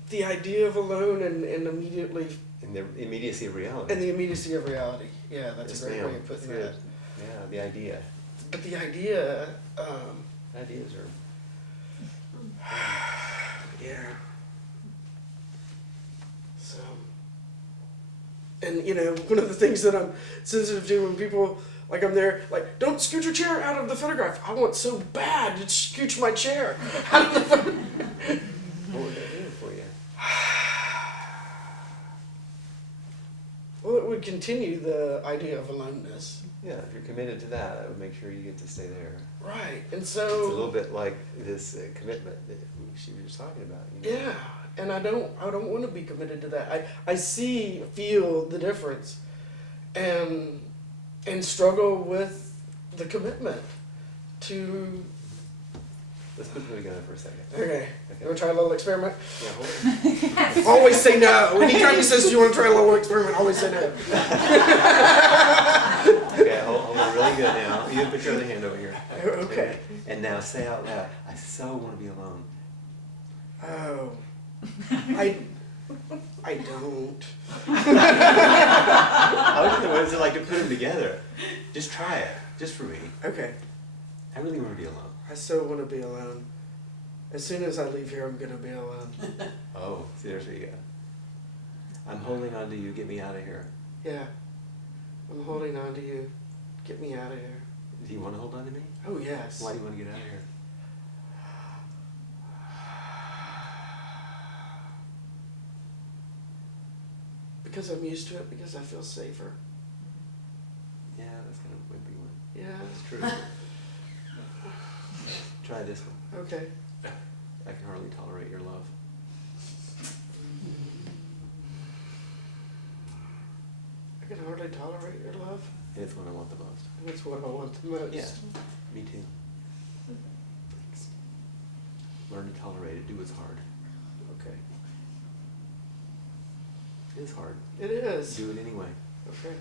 the idea of alone and immediately. And the immediacy of reality. And the immediacy of reality. Yeah, that's Yes, a great ma'am. way of putting That's that. good. Yeah, the idea. But the idea, Ideas are. yeah. So, and you know, one of the things that I'm sensitive to when people, like I'm there, like, don't scoot your chair out of the photograph. I want so bad to scooch my chair out of the photograph. What would that mean for you? Well, it would continue the idea of aloneness. Yeah, if you're committed to that, I would make sure you get to stay there. Right, and It's so. a little bit like this commitment that she was talking about. You know? Yeah, and I don't want to be committed to that. I feel the difference, and struggle with the commitment to. Let's put them together for a second. Okay, you want to try a little experiment? Yeah, hold it. Always say no. Anytime he says you want to try a little experiment, always say no. Okay, hold it really good now. You put your other hand over here. Okay. And now say out loud, I so want to be alone. Oh, I don't. What is it like to put them together? Just try it, just for me. Okay, I really want to be alone. I so want to be alone. As soon as I leave here, I'm gonna be alone. Oh, see, there's where you go. I'm holding on to you, get me out of here. Yeah, I'm holding on to you. Get me out of here. Do you want to hold on to me? Oh yes. Why do you want to get out of here? Because I'm used to it, because I feel safer. Yeah, that's kind of a wimpy one. Yeah. It's true. Try this one. Okay. I can hardly tolerate your love. I can hardly tolerate your love. And it's what I want the most. And that's what I want the most. Yeah, me too. Thanks. Learn to tolerate it. Do what's hard. Okay. It is hard. It is. Do it anyway. Okay.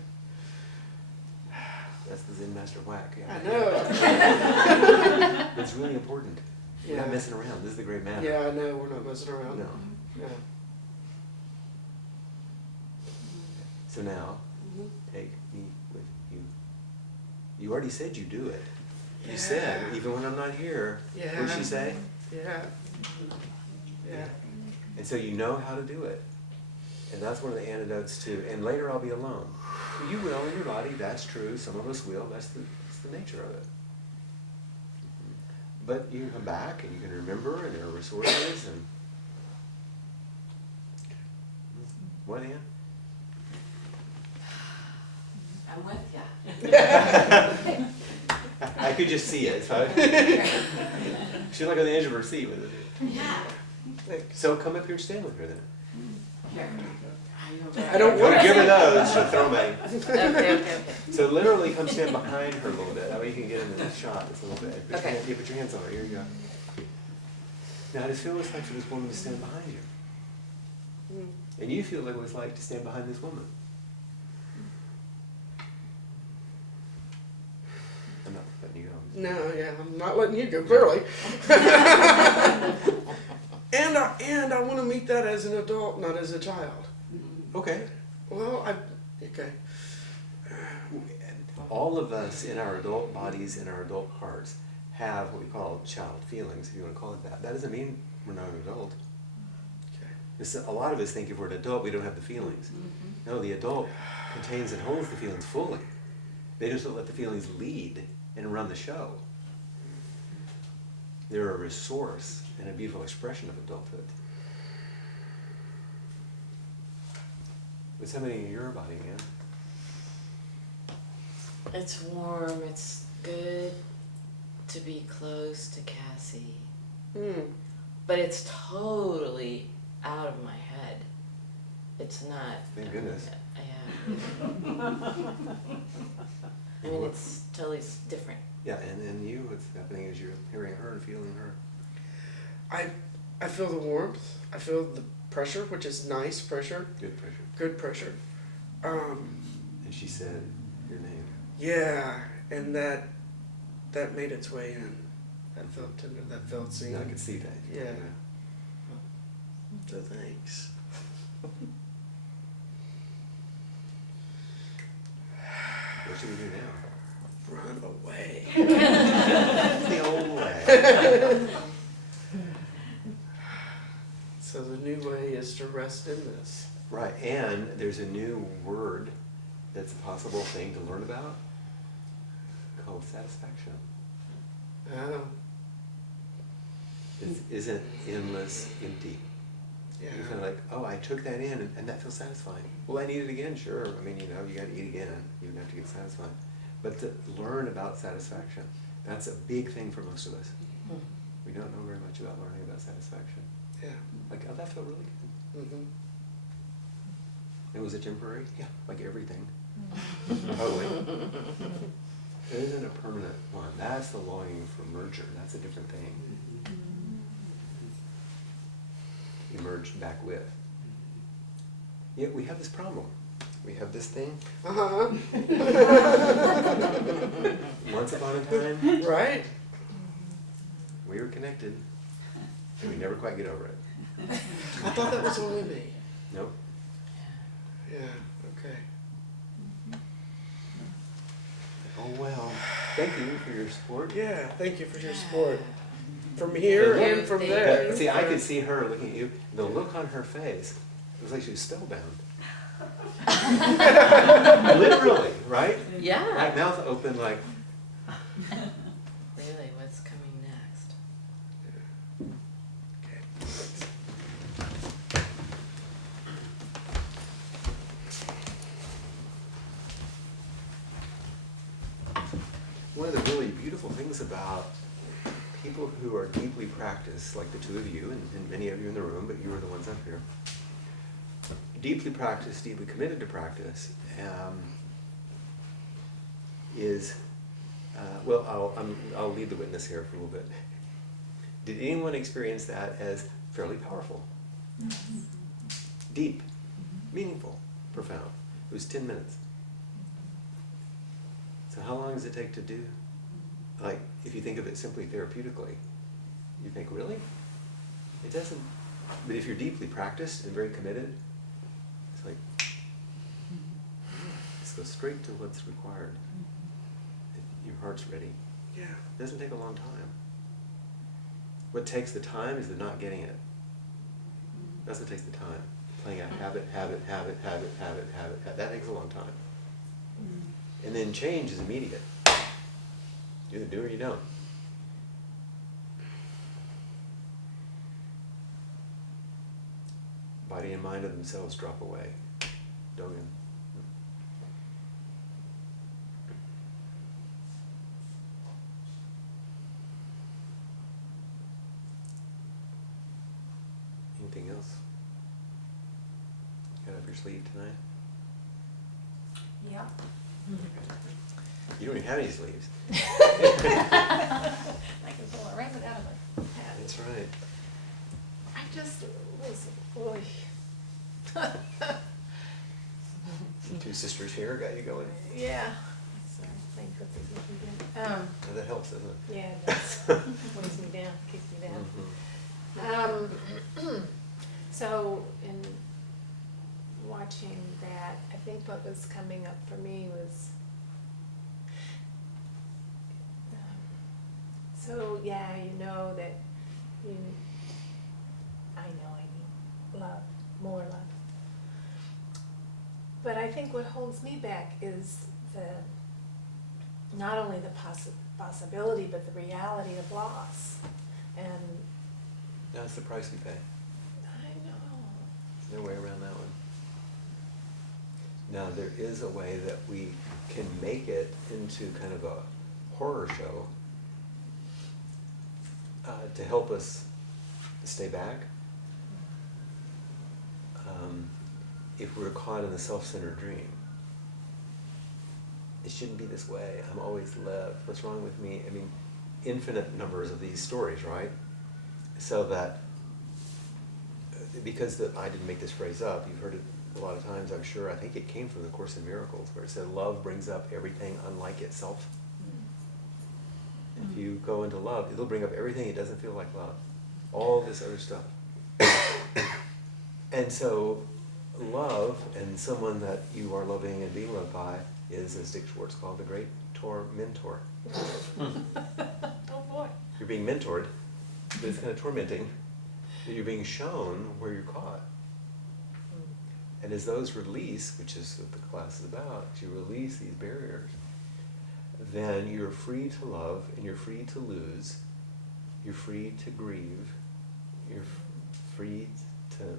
That's the Zen Master whack. Yeah. I know. It's really important. We're Yeah. not messing around. This is the great matter. Yeah, I know. We're not messing around. No. Yeah. So now, take me with you. You already said you do it. You said, even when I'm not here. Yeah. What did she say? Yeah. Yeah. And so you know how to do it. And that's one of the antidotes to, and later I'll be alone. You will in your body, that's true. Some of us will. That's the nature of it. But you can come back and you can remember, and there are resources. And what, Ann? I'm with ya. I could just see it. So she's like on the edge of her seat with it. Yeah. Thanks. So come up here and stand with her then. Here. I don't You want want to to give her those, she'll throw them at you. Okay. So literally come stand behind her a little bit. That way you can get into the shot just a little bit. Okay. You put your hands on her. Here you go. Now does it feel what it's like for this woman to stand behind you? And you feel like what it's like to stand behind this woman. I'm not letting you go. No, yeah, I'm not letting you go, clearly. And I want to meet that as an adult, not as a child. Okay. Well, okay. All of us in our adult bodies, in our adult hearts, have what we call child feelings, if you want to call it that. That doesn't mean we're not an adult. Okay. A lot of us think if we're an adult, we don't have the feelings. No, the adult contains and holds the feelings fully. They just don't let the feelings lead and run the show. They're a resource and a beautiful expression of adulthood. What's happening in your body, man? It's warm, it's good to be close to Cassie, Mm. but it's totally out of my head. It's not. Thank goodness. Yeah. I mean, it's totally different. Yeah, and you, what's happening is you're hearing her and feeling her. I feel the warmth. I feel the pressure, which is nice pressure, Good pressure. good pressure. And she said your name. Yeah, and that made its way in. That felt tender. That felt seen. I could see that. Yeah. So thanks. What should we do now? Run away. The old way. So the new way is to rest in this. Right, and there's a new word that's a possible thing to learn about called satisfaction. Oh, It isn't endless, empty. yeah. You're kind of like, oh, I took that in and that feels satisfying. Well, I need it again, sure. I mean, you gotta eat again. You have to get satisfied. But to learn about satisfaction, that's a big thing for most of us. We don't know very much about learning about satisfaction. Yeah. Like, oh, that felt really good. Mm-hmm. And was it temporary? Yeah, like everything. Totally. There isn't a permanent one. That's the longing for merger. That's a different thing. You merge back with. Yet we have this problem. We have this thing. Uh-huh. Once upon a time, Right? we were connected, and we never quite get over it. I thought that was only me. Nope. Yeah, okay. Oh well. Thank you for your support. Yeah, thank you for your support. From here Yeah. and from Thank there. But, see, I could see her looking at you. The look on her face, it was like she was spellbound. Literally, right? Yeah. Like mouth open, like. Really, what's coming next? One of the really beautiful things about people who are deeply practiced, like the two of you and many of you in the room, but you are the ones up here, deeply practiced, deeply committed to practice, is, well, I'll lead the witness here for a little bit. Did anyone experience that as fairly powerful? Deep, meaningful, profound? It was 10 minutes. So how long does it take to do? Like, if you think of it simply therapeutically, you think, really? It doesn't. But if you're deeply practiced and very committed, it's like, just go straight to what's required. If your heart's ready. Yeah. It doesn't take a long time. What takes the time is the not getting it. That's what takes the time. Playing out habit. That takes a long time. And then change is immediate. You either do or you don't. Body and mind of themselves drop away. Dogen. Anything else? Got up your sleeve tonight? Yeah. You don't even have any sleeves. I can pull a rabbit out of a hat. That's right. I just was, oy. Two sisters here got you going. Yeah. Sorry, I think that's what you can do. Oh, that helps, doesn't it? Yeah, it does. Weighs me down, kicks me down. Mhm. So in watching that, I think what was coming up for me was, so yeah, you know that you, I know I need love, more love. But I think what holds me back is not only the possibility, but the reality of loss. And That's the price we pay. I know. There's no way around that one. Now, there is a way that we can make it into kind of a horror show to help us stay back. If we're caught in the self-centered dream, it shouldn't be this way. I'm always left. What's wrong with me? I mean, infinite numbers of these stories, right? So that, because I didn't make this phrase up, you've heard it a lot of times, I'm sure. I think it came from the Course in Miracles, where it said, love brings up everything unlike itself. If you go into love, it'll bring up everything it doesn't feel like love. All this other stuff. And so, love, and someone that you are loving and being loved by, is, as Dick Schwartz called, the great mentor. Oh boy. You're being mentored, but it's kind of tormenting. You're being shown where you're caught. And as those release, which is what the class is about, as you release these barriers, then you're free to love, and you're free to lose, you're free to grieve, you're free to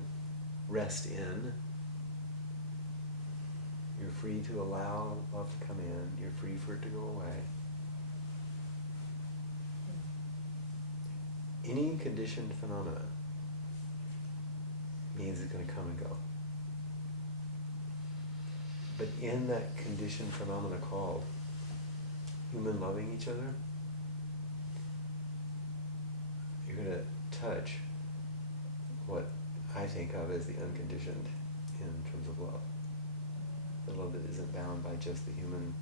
rest in, you're free to allow love to come in, you're free for it to go away. Any conditioned phenomena means it's going to come and go. But in that conditioned phenomena called human loving each other, you're going to touch what I think of as the unconditioned in terms of love. The love that isn't bound by just the human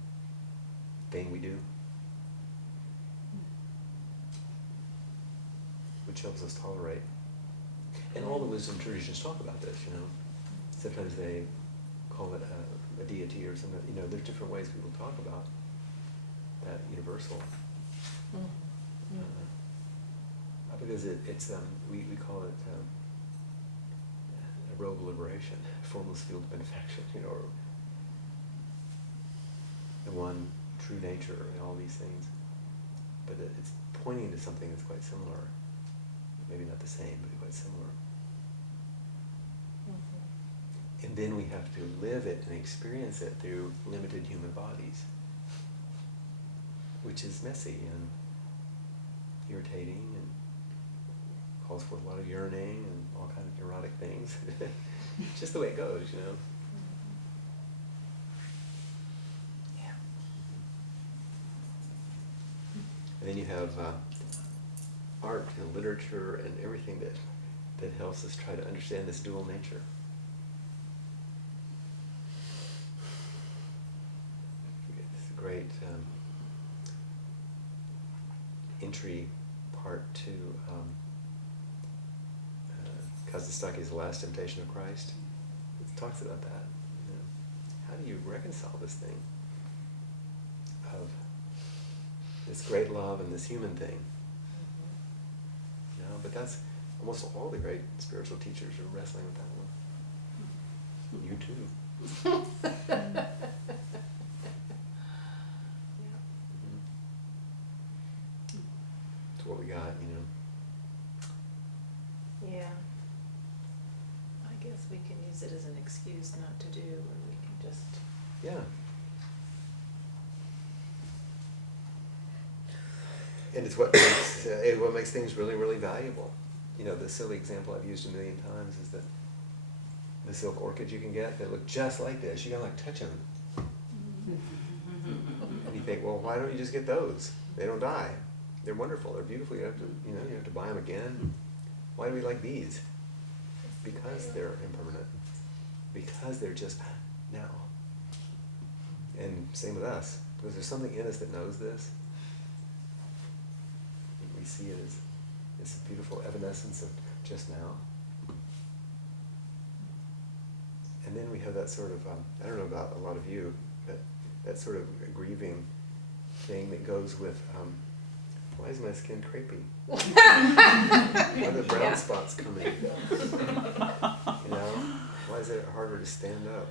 thing we do, which helps us tolerate. And all the wisdom traditions talk about this, you know. Sometimes they call it a deity or something. You know, there's different ways people talk about that universal. Because it's we call it a robe of liberation, a formless field of benefaction, you know, or the one true nature and all these things. But it's pointing to something that's quite similar. Maybe not the same, but quite similar. And then we have to live it and experience it through limited human bodies, which is messy and irritating and calls for a lot of urinating and all kinds of neurotic things. Just the way it goes, you know. Yeah. And then you have art and literature and everything that helps us try to understand this dual nature. It's a great entry part to Kazustaki's The Last Temptation of Christ. It talks about that. You know, how do you reconcile this thing of this great love and this human thing? You know, but that's almost all the great spiritual teachers are wrestling with that one. You too. It's what we got, you know. Yeah. I guess we can use it as an excuse not to do, or we can just. Yeah. And it's what makes things really, really valuable. You know, the silly example I've used a million times is that the silk orchids you can get that look just like this, you gotta like touch them. And you think, well, why don't you just get those? They don't die. They're wonderful. They're beautiful. You have to buy them again. Why do we like these? Because they're impermanent. Because they're just now. And same with us. Because there's something in us that knows this. We see it as this beautiful evanescence of just now. And then we have that sort of, I don't know about a lot of you, but that sort of grieving thing that goes with, why is my skin crepey? Why are the brown spots coming? You know? Why is it harder to stand up?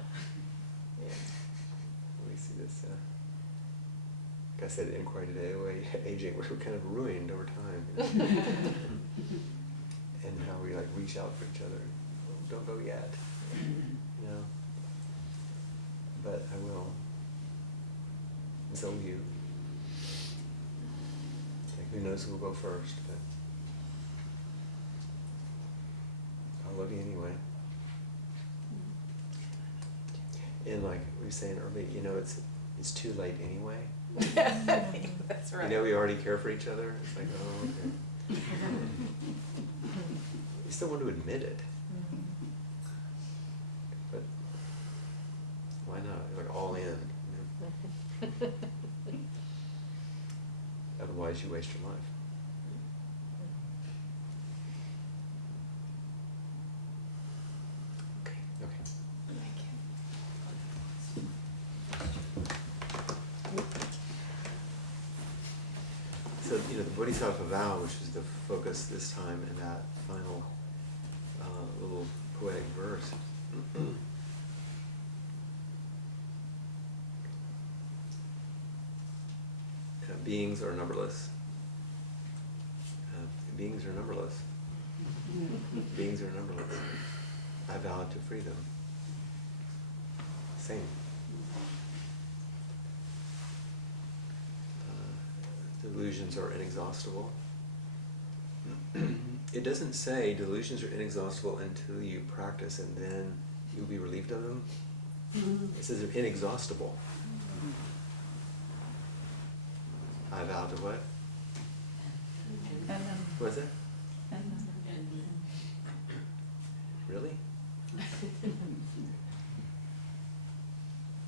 We see this, like I said, inquiry today, the way aging, we're kind of ruined over time. You know? And how we like reach out for each other. Oh, don't go yet. You know? But I will. And so will you. Like, who knows who will go first, but love you anyway. And like we were saying earlier, you know, it's too late anyway. That's right. You know, we already care for each other. It's like, oh, okay. You still want to admit it, but why not? Like all in. You know? Otherwise, you waste your life. Okay. So, you know, the Bodhisattva vow, which is the focus this time in that final little poetic verse. Beings are numberless. Beings are numberless. Beings are numberless. I vow to free them. Same. Delusions are inexhaustible. It doesn't say delusions are inexhaustible until you practice and then you'll be relieved of them. It says they're inexhaustible. I vow to what? What's that? Really?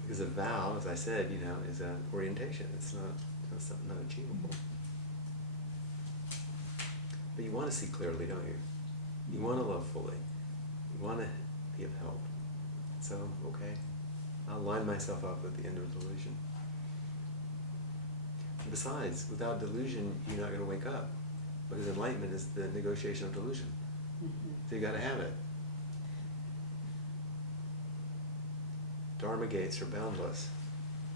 Because a vow, as I said, you know, is an orientation. It's something not achievable. But you want to see clearly, don't you? You want to love fully. You want to be of help. So, okay, I'll line myself up at the end of delusion. Besides, without delusion, you're not going to wake up. Because enlightenment is the negotiation of delusion. So you got to have it. Dharma gates are boundless.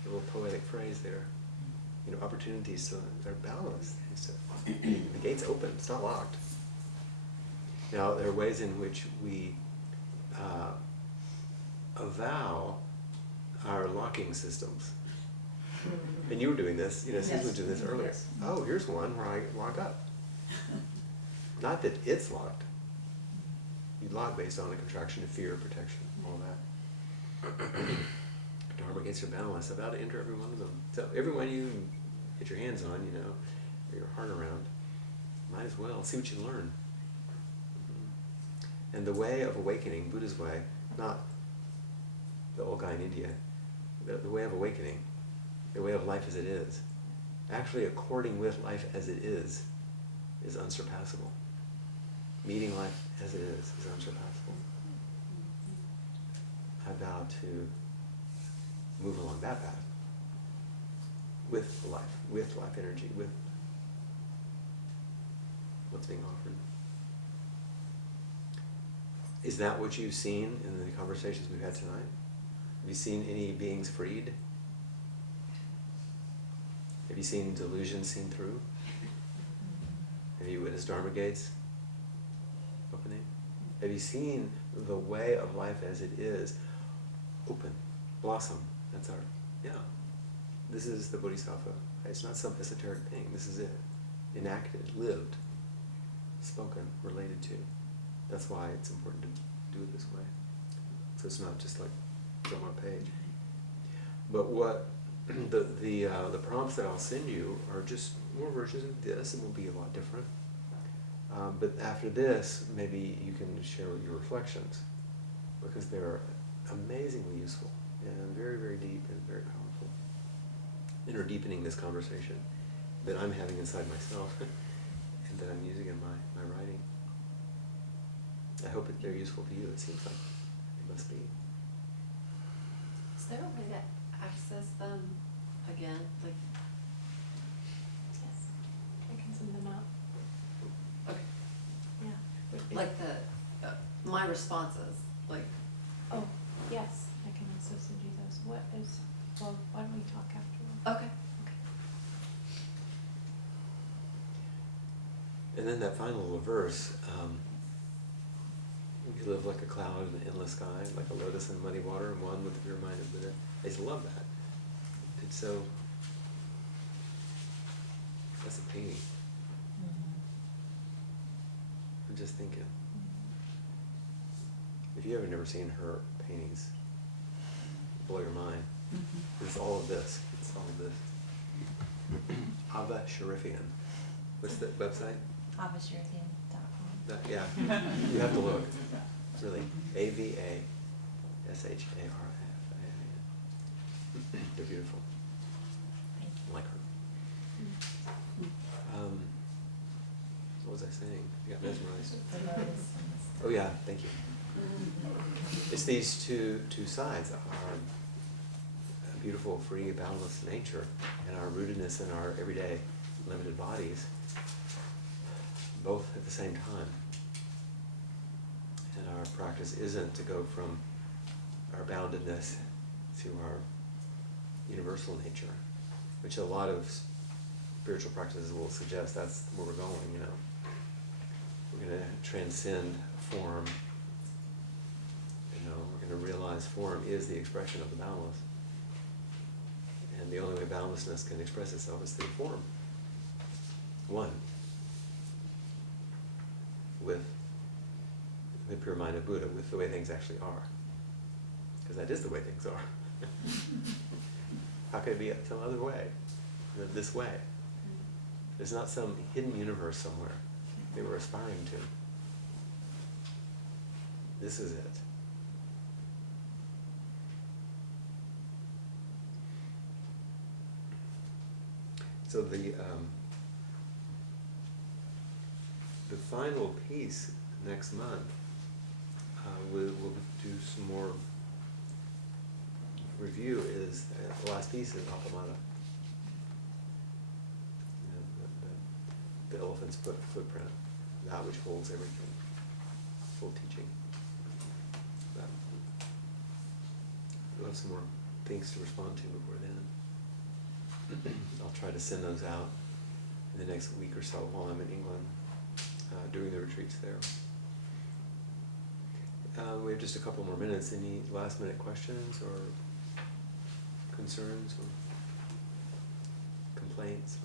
A little poetic phrase there. You know, opportunities, they're boundless. The gate's open, it's not locked. Now, there are ways in which we avow our locking systems. And you were doing this, you know, Susan was doing this earlier. Yes. Oh, here's one where I lock up. Not that it's locked. You lock based on a contraction of fear, protection, all that. Dharma gates are boundless. About to enter every one of them. So every one you get your hands on, you know, or your heart around, might as well see what you learn. And the way of awakening, Buddha's way, not the old guy in India, the way of awakening, the way of life as it is, actually according with life as it is unsurpassable. Meeting life as it is unsurpassable. I vow to move along that path with life energy, with what's being offered. Is that what you've seen in the conversations we've had tonight? Have you seen any beings freed? Have you seen delusion seen through? Have you witnessed Dharma gates opening? Have you seen the way of life as it is open, blossom? That's our, yeah. This is the Bodhisattva. It's not some esoteric thing. This is it. Enacted, lived, spoken, related to. That's why it's important to do it this way. So it's not just like from on a page. But what the prompts that I'll send you are just more versions of this. It will be a lot different. But after this, maybe you can share your reflections, because they're amazingly useful and very, very deep and very powerful. And are deepening this conversation that I'm having inside myself and that I'm using in my writing. I hope that they're useful to you. It seems like they must be. Is there a way to access them again? Like, Yes, I can send them out. okay, Yeah. like the my responses, like. Oh, yes, I can also send you those. Well, why don't we talk afterward? Okay. And then that final little verse, you live like a cloud in an endless sky, like a lotus in muddy water, and one with the pure mind of Buddha. I just love that. It's so, that's a painting. I'm just thinking. if you haven't never seen her paintings, blow your mind. It's all of this. It's all of this. Ava Sharifian. What's the website? AvaSharifian.com. Yeah, you have to look. Really, AvaSharifian. They're beautiful. Thank you. I like her. What was I saying? I got mesmerized. The lotus and Oh yeah, thank you. It's these two sides, our beautiful, free, boundless nature, and our rootedness in our everyday limited bodies, both at the same time. And our practice isn't to go from our boundedness to our universal nature, which a lot of spiritual practices will suggest that's where we're going, you know. We're going to transcend form. You know, we're going to realize form is the expression of the boundless. And the only way boundlessness can express itself is through form. One. With the pure mind of Buddha, with the way things actually are. Because that is the way things are. How could it be some other way than this way? There's not some hidden universe somewhere that we're aspiring to. This is it. So the final piece next month, we'll do some more review. Is the last piece is Appamada. You know, the elephant's footprint, that which holds everything, full teaching. We'll have some more things to respond to before then. I'll try to send those out in the next week or so while I'm in England, doing the retreats there. We have just a couple more minutes. Any last minute questions or concerns or complaints?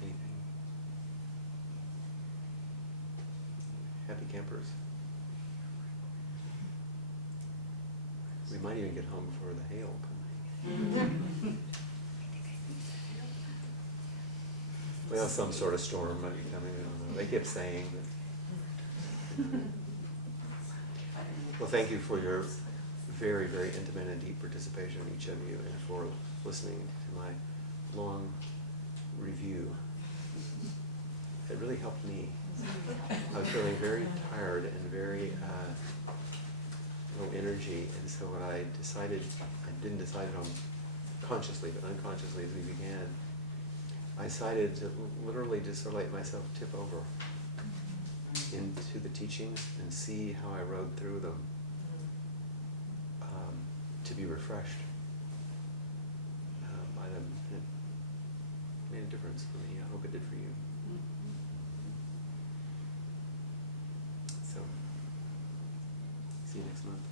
Anything? Happy campers? We might even get home before the hail comes. Well, some sort of storm might be coming. I don't know. They kept saying that. Well, thank you for your very, very intimate and deep participation, each of you, and for listening to my long review. It really helped me. I was feeling very tired and very low energy, and so what I decided, I didn't decide it on consciously, but unconsciously as we began, I decided to literally just sort of let myself tip over into the teachings and see how I rode through them, to be refreshed by them. It made a difference for me. I hope it did for you. So, see you next month.